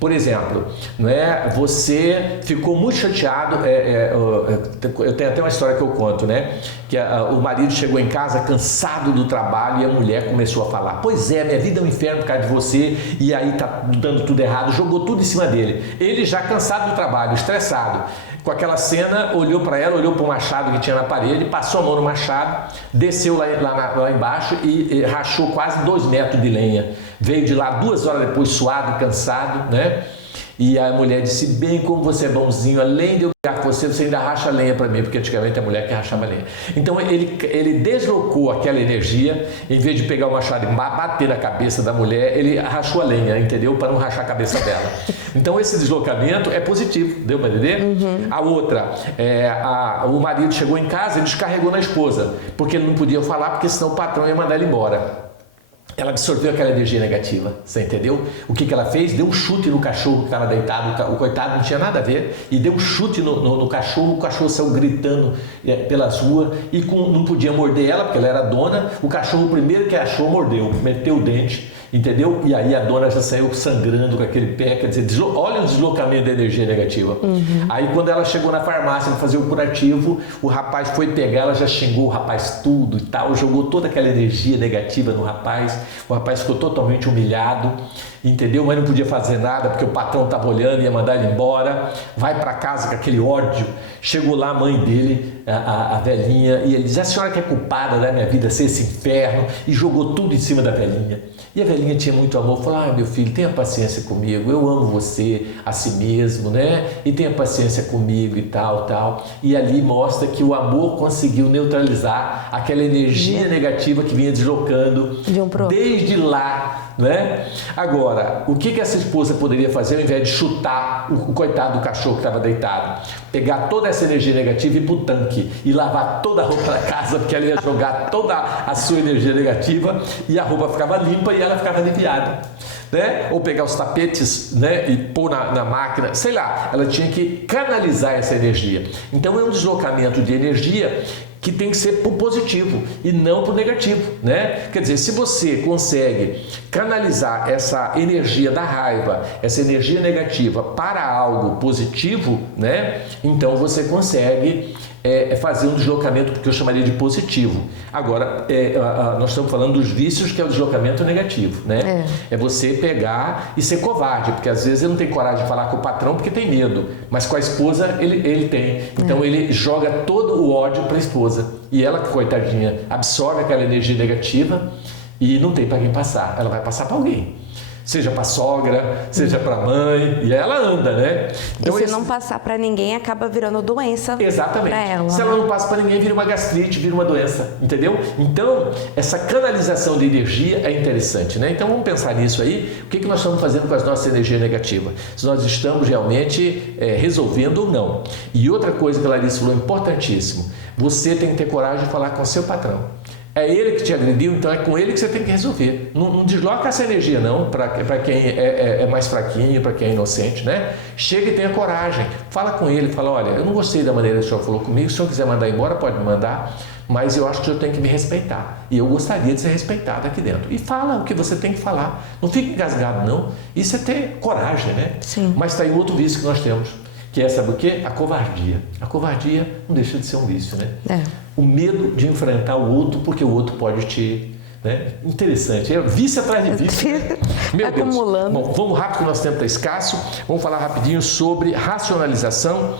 Por exemplo, não é? Você ficou muito chateado, eu tenho até uma história que eu conto, né? Que o marido chegou em casa cansado do trabalho e a mulher começou a falar: pois é, minha vida é um inferno por causa de você, e aí tá dando tudo errado, jogou tudo em cima dele. Ele já cansado do trabalho, estressado, com aquela cena, olhou para ela, olhou para o machado que tinha na parede, passou a mão no machado, desceu lá embaixo e rachou quase 2 metros de lenha. Veio de lá 2 horas depois, suado, cansado, né? E a mulher disse, bem como você é bonzinho, além de eu brigar com você, você ainda racha lenha para mim, porque antigamente a mulher que rachava lenha. Então ele deslocou aquela energia, em vez de pegar o machado e bater na cabeça da mulher, ele rachou a lenha, entendeu? Para não rachar a cabeça dela. Então esse deslocamento é positivo, deu para entender? A outra, o marido chegou em casa e descarregou na esposa, porque ele não podia falar, porque senão o patrão ia mandar ele embora. Ela absorveu aquela energia negativa, você entendeu? O que ela fez? Deu um chute no cachorro que estava deitado, o coitado não tinha nada a ver, e deu um chute no cachorro, o cachorro saiu gritando pelas ruas e não podia morder ela, porque ela era dona, o cachorro, o primeiro que achou, mordeu, meteu o dente, entendeu? E aí a dona já saiu sangrando com aquele pé, quer dizer, olha o deslocamento da energia negativa. Aí quando ela chegou na farmácia para fazer o curativo, o rapaz foi pegar, ela já xingou o rapaz tudo e tal, jogou toda aquela energia negativa no rapaz, o rapaz ficou totalmente humilhado, entendeu? Mas não podia fazer nada porque o patrão estava olhando, ia mandar ele embora, vai para casa com aquele ódio. Chegou lá a mãe dele, a velhinha, e ele diz, a senhora que é culpada da minha vida ser esse inferno, e jogou tudo em cima da velhinha. E a velhinha tinha muito amor, falou, meu filho, tenha paciência comigo, eu amo você a si mesmo, né? E tenha paciência comigo e tal. E ali mostra que o amor conseguiu neutralizar aquela energia negativa que vinha deslocando desde lá, né? Agora, o que essa esposa poderia fazer ao invés de chutar o coitado do cachorro que estava deitado? Pegar toda essa energia negativa e ir pro tanque e lavar toda a roupa da casa, porque ela ia jogar toda a sua energia negativa e a roupa ficava limpa e ela ficava aliviada, né? Ou pegar os tapetes, né, e pôr na máquina, sei lá, ela tinha que canalizar essa energia. Então é um deslocamento de energia que tem que ser para o positivo e não para o negativo, né? Quer dizer, se você consegue canalizar essa energia da raiva, essa energia negativa para algo positivo, né? Então você consegue fazer um deslocamento que eu chamaria de positivo. Agora, nós estamos falando dos vícios, que é o deslocamento negativo, né? É você pegar e ser covarde, porque às vezes ele não tem coragem de falar com o patrão porque tem medo, mas com a esposa ele tem. Então ele joga todo o ódio para a esposa. E ela, coitadinha, absorve aquela energia negativa e não tem para quem passar. Ela vai passar para alguém. Seja para a sogra, seja para a mãe, e ela anda, né? Então, e se não passar para ninguém, acaba virando doença. Exatamente. Pra ela. Se ela não passa para ninguém, vira uma gastrite, vira uma doença, entendeu? Então, essa canalização de energia é interessante, né? Então, vamos pensar nisso aí. O que nós estamos fazendo com as nossas energias negativas? Se nós estamos realmente resolvendo ou não. E outra coisa que a Larissa falou, importantíssimo, você tem que ter coragem de falar com o seu patrão. É ele que te agrediu, então é com ele que você tem que resolver. Não desloca essa energia não, para quem é mais fraquinho, para quem é inocente, né? Chega e tenha coragem. Fala com ele, fala, olha, eu não gostei da maneira que o senhor falou comigo, se o senhor quiser mandar embora, pode me mandar, mas eu acho que o senhor tem que me respeitar. E eu gostaria de ser respeitado aqui dentro. E fala o que você tem que falar. Não fique engasgado, não. Isso é ter coragem, né? Sim. Mas está aí outro vício que nós temos. Que é, sabe o quê? A covardia. A covardia não deixa de ser um vício, né? O medo de enfrentar o outro, porque o outro pode te... Né? Interessante. É vício atrás de vício. Meu acumulando. Deus. Bom, vamos rápido, que o nosso tempo está escasso. Vamos falar rapidinho sobre racionalização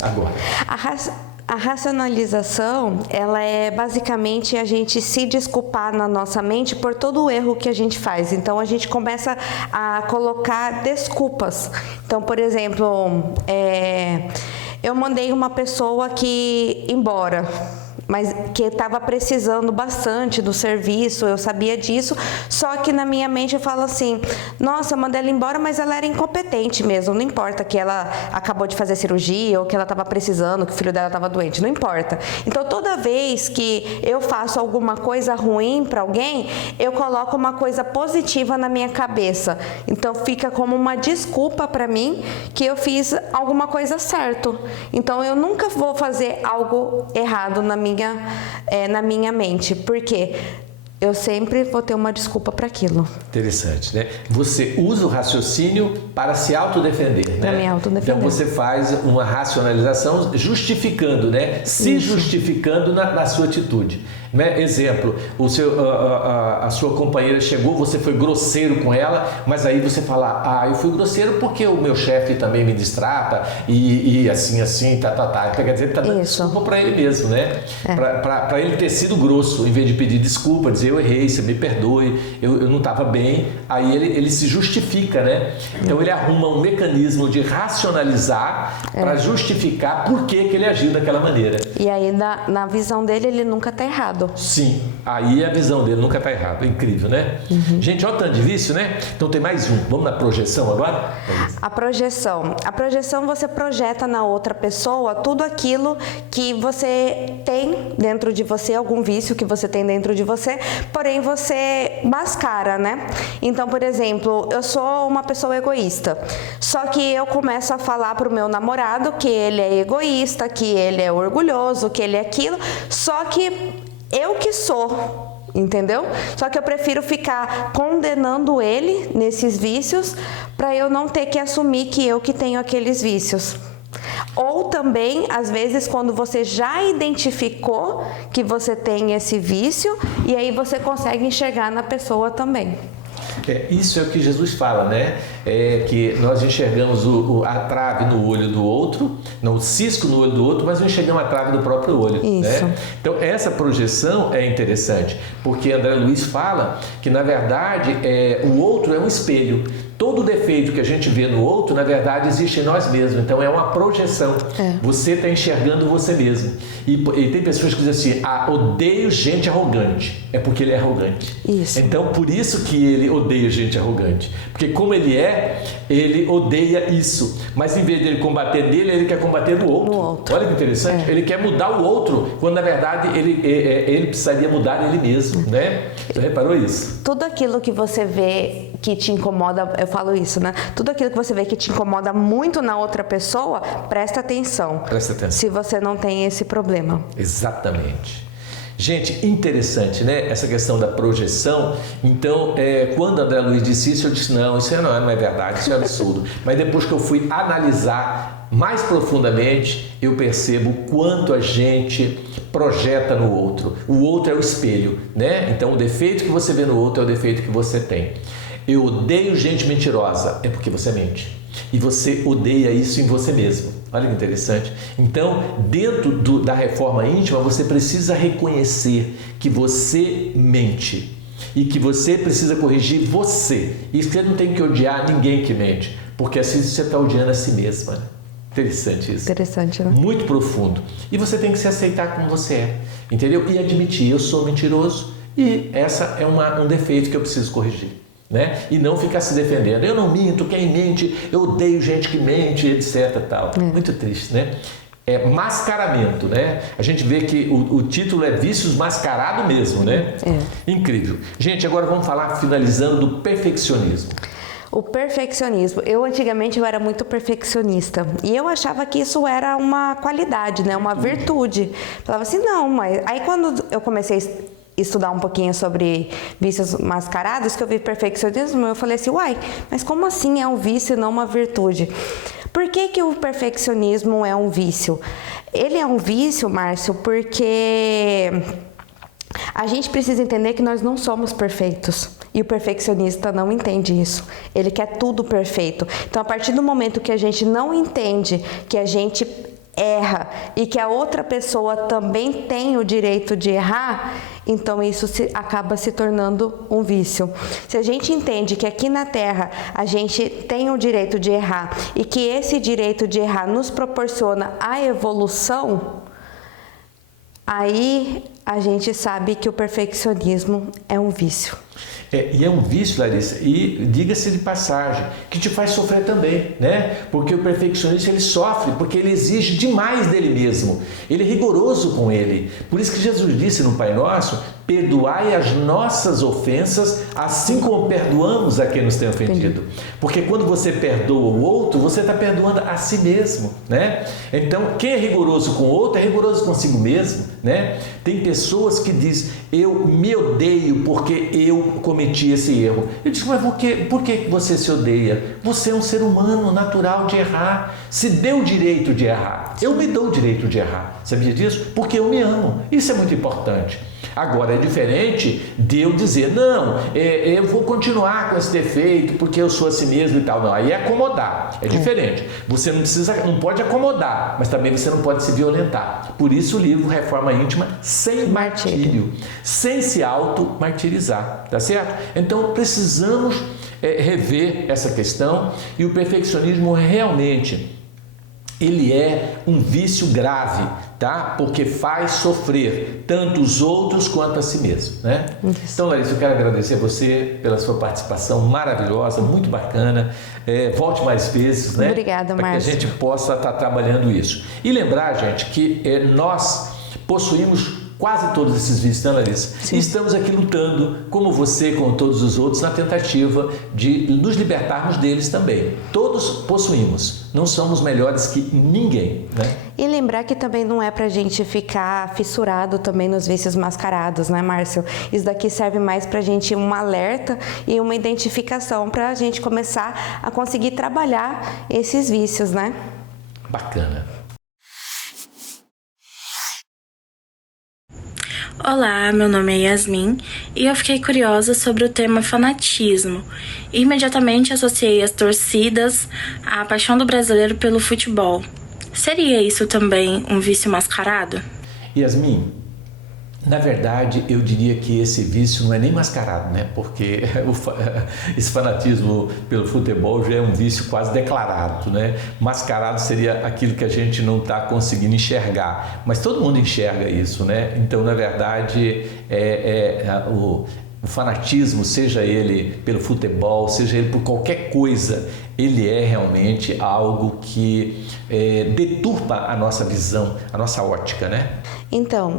agora. A racionalização, ela é basicamente a gente se desculpar na nossa mente por todo o erro que a gente faz. Então, a gente começa a colocar desculpas. Então, por exemplo, eu mandei uma pessoa que embora, mas que estava precisando bastante do serviço, eu sabia disso, só que na minha mente eu falo assim, nossa, eu mandei ela embora, mas ela era incompetente mesmo, não importa que ela acabou de fazer cirurgia ou que ela estava precisando, que o filho dela estava doente, não importa. Então, toda vez que eu faço alguma coisa ruim para alguém, eu coloco uma coisa positiva na minha cabeça. Então, fica como uma desculpa para mim que eu fiz alguma coisa certa. Então, eu nunca vou fazer algo errado na minha mente, porque eu sempre vou ter uma desculpa para aquilo. Interessante, né? Você usa o raciocínio para se autodefender, né? Para me autodefender. Então você faz uma racionalização justificando, né? Se justificando na sua atitude. Né? Exemplo, a sua companheira chegou, você foi grosseiro com ela, mas aí você fala, eu fui grosseiro porque o meu chefe também me distrata e assim, tá. Quer dizer, ele tá dando desculpa para ele mesmo, né? Para ele ter sido grosso, em vez de pedir desculpa, dizer eu errei, você me perdoe, eu não estava bem, aí ele se justifica, né? Então ele arruma um mecanismo de racionalizar para justificar por que ele agiu daquela maneira. E aí, na visão dele, ele nunca está errado. Sim, aí a visão dele nunca está errada. Incrível, né? Gente, olha o tanto de vício, né? Então tem mais um. Vamos na projeção agora? A projeção. A projeção, você projeta na outra pessoa tudo aquilo que você tem dentro de você, algum vício que você tem dentro de você, porém você mascara, né? Então, por exemplo, eu sou uma pessoa egoísta, só que eu começo a falar pro meu namorado que ele é egoísta, que ele é orgulhoso, que ele é aquilo, só que eu que sou, entendeu? Só que eu prefiro ficar condenando ele nesses vícios para eu não ter que assumir que eu que tenho aqueles vícios. Ou também, às vezes, quando você já identificou que você tem esse vício e aí você consegue enxergar na pessoa também. Isso é o que Jesus fala, né? Que nós enxergamos a trave no olho do outro, não o cisco no olho do outro, mas não enxergamos a trave do próprio olho. Isso. Né? Então, essa projeção é interessante, porque André Luiz fala que, na verdade, o outro é um espelho. Todo defeito que a gente vê no outro, na verdade, existe em nós mesmos. Então, é uma projeção. Você está enxergando você mesmo. E tem pessoas que dizem assim, odeio gente arrogante. É porque ele é arrogante. Isso. Então, por isso que ele odeia gente arrogante. Porque como ele odeia isso. Mas em vez dele combater nele, ele quer combater no outro. Olha que interessante. Ele quer mudar o outro, quando, na verdade, ele precisaria mudar ele mesmo. Né? Você reparou isso? Tudo aquilo que você vê que te incomoda, eu falo isso, né? Tudo aquilo que você vê que te incomoda muito na outra pessoa, presta atenção. Presta atenção. Se você não tem esse problema. Exatamente. Gente, interessante, né? Essa questão da projeção. Então, quando André Luiz disse isso, eu disse, não, isso não é verdade, isso é absurdo. Mas depois que eu fui analisar mais profundamente, eu percebo quanto a gente projeta no outro. O outro é o espelho, né? Então, o defeito que você vê no outro é o defeito que você tem. Eu odeio gente mentirosa, é porque você mente. E você odeia isso em você mesmo. Olha que interessante. Então, dentro da reforma íntima, você precisa reconhecer que você mente e que você precisa corrigir você. E você não tem que odiar ninguém que mente, porque assim você está odiando a si mesma. Interessante isso. Interessante, né? Muito profundo. E você tem que se aceitar como você é, entendeu? E admitir, eu sou mentiroso e essa é um defeito que eu preciso corrigir. Né? E não ficar se defendendo. Eu não minto, quem mente, eu odeio gente que mente, etc. Tal. Muito triste, né? É mascaramento, né? A gente vê que o título é Vícios Mascarado mesmo, né? Incrível. Gente, agora vamos falar, finalizando, do perfeccionismo. O perfeccionismo. Antigamente eu era muito perfeccionista e eu achava que isso era uma qualidade, né? Uma virtude. Falava assim, não, mas... Aí quando eu comecei a estudar um pouquinho sobre vícios mascarados, que eu vi perfeccionismo, eu falei assim, mas como assim é um vício e não uma virtude? Por que o perfeccionismo é um vício? Ele é um vício, Márcio, porque a gente precisa entender que nós não somos perfeitos. E o perfeccionista não entende isso. Ele quer tudo perfeito. Então, a partir do momento que a gente não entende que a gente erra e que a outra pessoa também tem o direito de errar, então isso acaba se tornando um vício. Se a gente entende que aqui na Terra a gente tem o direito de errar e que esse direito de errar nos proporciona a evolução, aí a gente sabe que o perfeccionismo é um vício. E é um vício, Larissa, e diga-se de passagem, que te faz sofrer também, né? Porque o perfeccionista, ele sofre, porque ele exige demais dele mesmo. Ele é rigoroso com ele. Por isso que Jesus disse no Pai Nosso, perdoai as nossas ofensas, assim como perdoamos a quem nos tem ofendido. Porque quando você perdoa o outro, você está perdoando a si mesmo, né? Então, quem é rigoroso com o outro é rigoroso consigo mesmo, né? Tem pessoas que dizem, eu me odeio porque eu cometi esse erro. Eu digo, mas por que você se odeia? Você é um ser humano natural de errar. Se deu o direito de errar. Eu me dou o direito de errar. Sabia disso? Porque eu me amo. Isso é muito importante. Agora, é diferente de eu dizer, não, eu vou continuar com esse defeito porque eu sou assim mesmo e tal. Não, aí é acomodar, é diferente. Você não pode acomodar, mas também você não pode se violentar. Por isso o livro Reforma Íntima sem martírio, sem se auto-martirizar, tá certo? Então precisamos rever essa questão, e o perfeccionismo realmente ele é um vício grave, tá? Porque faz sofrer tanto os outros quanto a si mesmo, né? Então, Larissa, eu quero agradecer a você pela sua participação maravilhosa, muito bacana. Volte mais vezes, né? Obrigada, Márcio. Para que a gente possa estar trabalhando isso. E lembrar, gente, que nós possuímos quase todos esses vícios, né, Larissa? Sim. E estamos aqui lutando, como você, como todos os outros, na tentativa de nos libertarmos deles também. Todos possuímos, não somos melhores que ninguém, né? E lembrar que também não é pra gente ficar fissurado também nos vícios mascarados, né, Márcio? Isso daqui serve mais pra gente um alerta e uma identificação pra gente começar a conseguir trabalhar esses vícios, né? Bacana. Olá, meu nome é Yasmin e eu fiquei curiosa sobre o tema fanatismo. Imediatamente associei as torcidas à paixão do brasileiro pelo futebol. Seria isso também um vício mascarado? Yasmin, na verdade, eu diria que esse vício não é nem mascarado, né? Porque esse fanatismo pelo futebol já é um vício quase declarado, né? Mascarado seria aquilo que a gente não está conseguindo enxergar, mas todo mundo enxerga isso, né? Então, na verdade, o fanatismo, seja ele pelo futebol, seja ele por qualquer coisa, ele é realmente algo que deturpa a nossa visão, a nossa ótica, né? Então,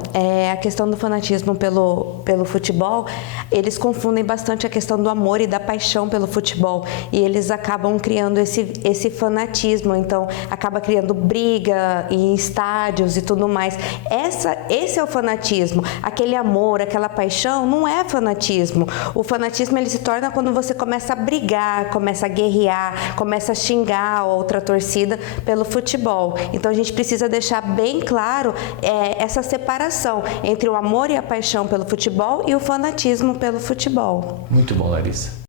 a questão do fanatismo pelo futebol, eles confundem bastante a questão do amor e da paixão pelo futebol, e eles acabam criando esse fanatismo, então acaba criando briga em estádios e tudo mais. Esse é o fanatismo, aquele amor, aquela paixão não é fanatismo. O fanatismo ele se torna quando você começa a brigar, começa a guerrear, começa a xingar a outra torcida pelo futebol. Então a gente precisa deixar bem claro essa separação entre o amor e a paixão pelo futebol e o fanatismo pelo futebol. Muito bom, Larissa.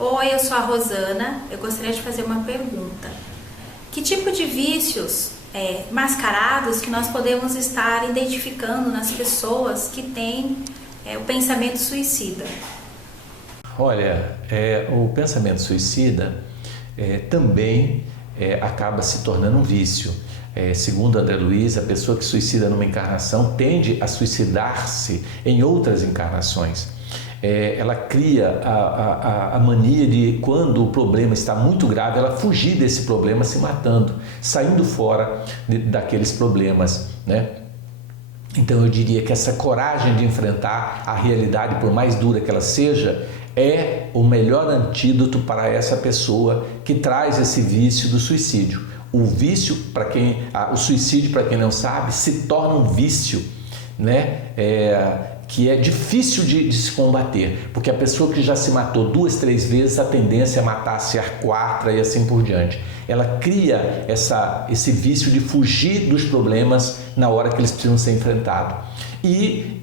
Oi, eu sou a Rosana. Eu gostaria de fazer uma pergunta. Que tipo de vícios mascarados que nós podemos estar identificando nas pessoas que têm o pensamento suicida? Olha, o pensamento suicida também acaba se tornando um vício. Segundo André Luiz, a pessoa que suicida numa encarnação tende a suicidar-se em outras encarnações. Ela cria a mania de, quando o problema está muito grave, ela fugir desse problema se matando, saindo fora daqueles problemas, né? Então eu diria que essa coragem de enfrentar a realidade, por mais dura que ela seja, é o melhor antídoto para essa pessoa que traz esse vício do suicídio. O o suicídio, para quem não sabe, se torna um vício, né? Que é difícil de se combater, porque a pessoa que já se matou 2, 3 vezes, a tendência é matar-se a 4ª e assim por diante. Ela cria esse vício de fugir dos problemas na hora que eles precisam ser enfrentados. E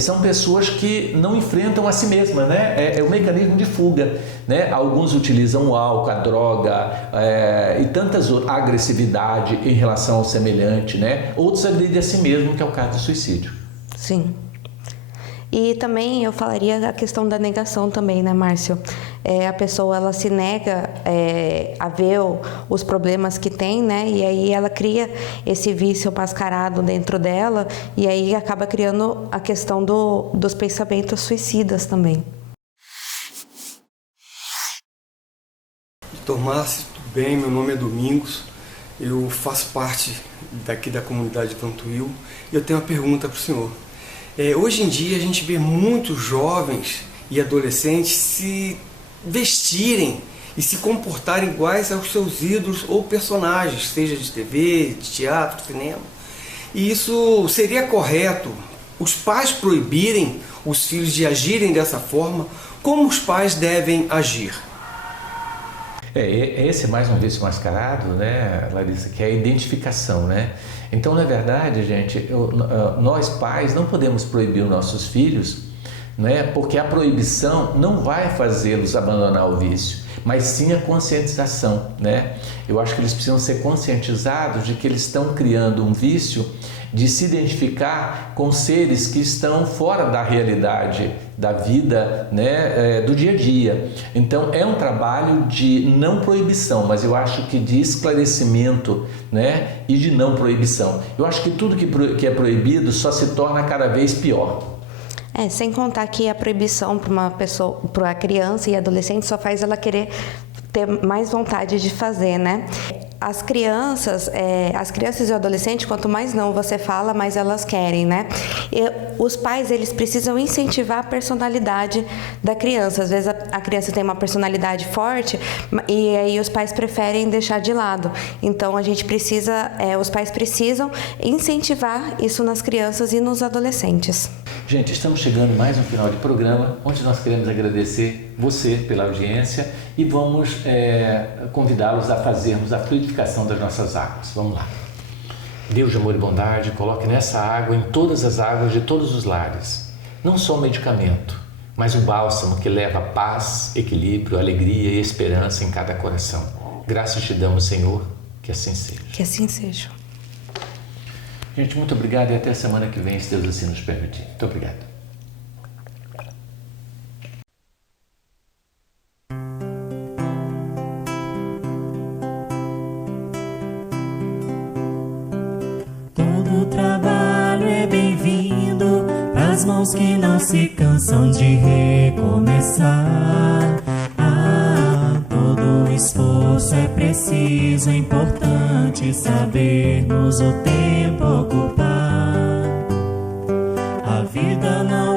são pessoas que não enfrentam a si mesmas, né? É um mecanismo de fuga, né? Alguns utilizam o álcool, a droga e tantas outras, a agressividade em relação ao semelhante, né? Outros agridem a si mesmo, que é o caso do suicídio. Sim. E também eu falaria da questão da negação também, né, Márcio? A pessoa, ela se nega a ver os problemas que tem, né? E aí ela cria esse vício mascarado dentro dela e aí acaba criando a questão dos pensamentos suicidas também. Doutor Márcio, tudo bem? Meu nome é Domingos, eu faço parte daqui da comunidade Vantuil e eu tenho uma pergunta para o senhor. Hoje em dia a gente vê muitos jovens e adolescentes se vestirem e se comportarem iguais aos seus ídolos ou personagens, seja de TV, de teatro, cinema. E isso seria correto os pais proibirem os filhos de agirem dessa forma? Como os pais devem agir? Esse é mais um vício mascarado, né, Larissa, que é a identificação, né? Então, na verdade, gente, nós pais não podemos proibir os nossos filhos, né? Porque a proibição não vai fazê-los abandonar o vício, mas sim a conscientização, né? Eu acho que eles precisam ser conscientizados de que eles estão criando um vício de se identificar com seres que estão fora da realidade da vida, né, do dia a dia. Então é um trabalho de não proibição, mas eu acho que de esclarecimento, né, e de não proibição. Eu acho que tudo que é proibido só se torna cada vez pior. Sem contar que a proibição para uma pessoa, para a criança e adolescente, só faz ela querer ter mais vontade de fazer, né? As crianças e o adolescente, quanto mais não você fala, mais elas querem, né? E os pais, eles precisam incentivar a personalidade da criança. Às vezes a criança tem uma personalidade forte e aí os pais preferem deixar de lado. Então a gente precisa, os pais precisam incentivar isso nas crianças e nos adolescentes. Gente, estamos chegando mais um final de programa, onde nós queremos agradecer você pela audiência e vamos convidá-los a fazermos a fluidificação das nossas águas. Vamos lá. Deus de amor e bondade, coloque nessa água, em todas as águas de todos os lares, não só um medicamento, mas um bálsamo que leva paz, equilíbrio, alegria e esperança em cada coração. Graças te damos, Senhor, que assim seja. Que assim seja. Gente, muito obrigado e até a semana que vem, se Deus assim nos permitir. Muito obrigado. Todo trabalho é bem-vindo, as mãos que não se cansam de recomeçar. Todo esforço é preciso, é importante sabermos o tempo ocupar. A vida não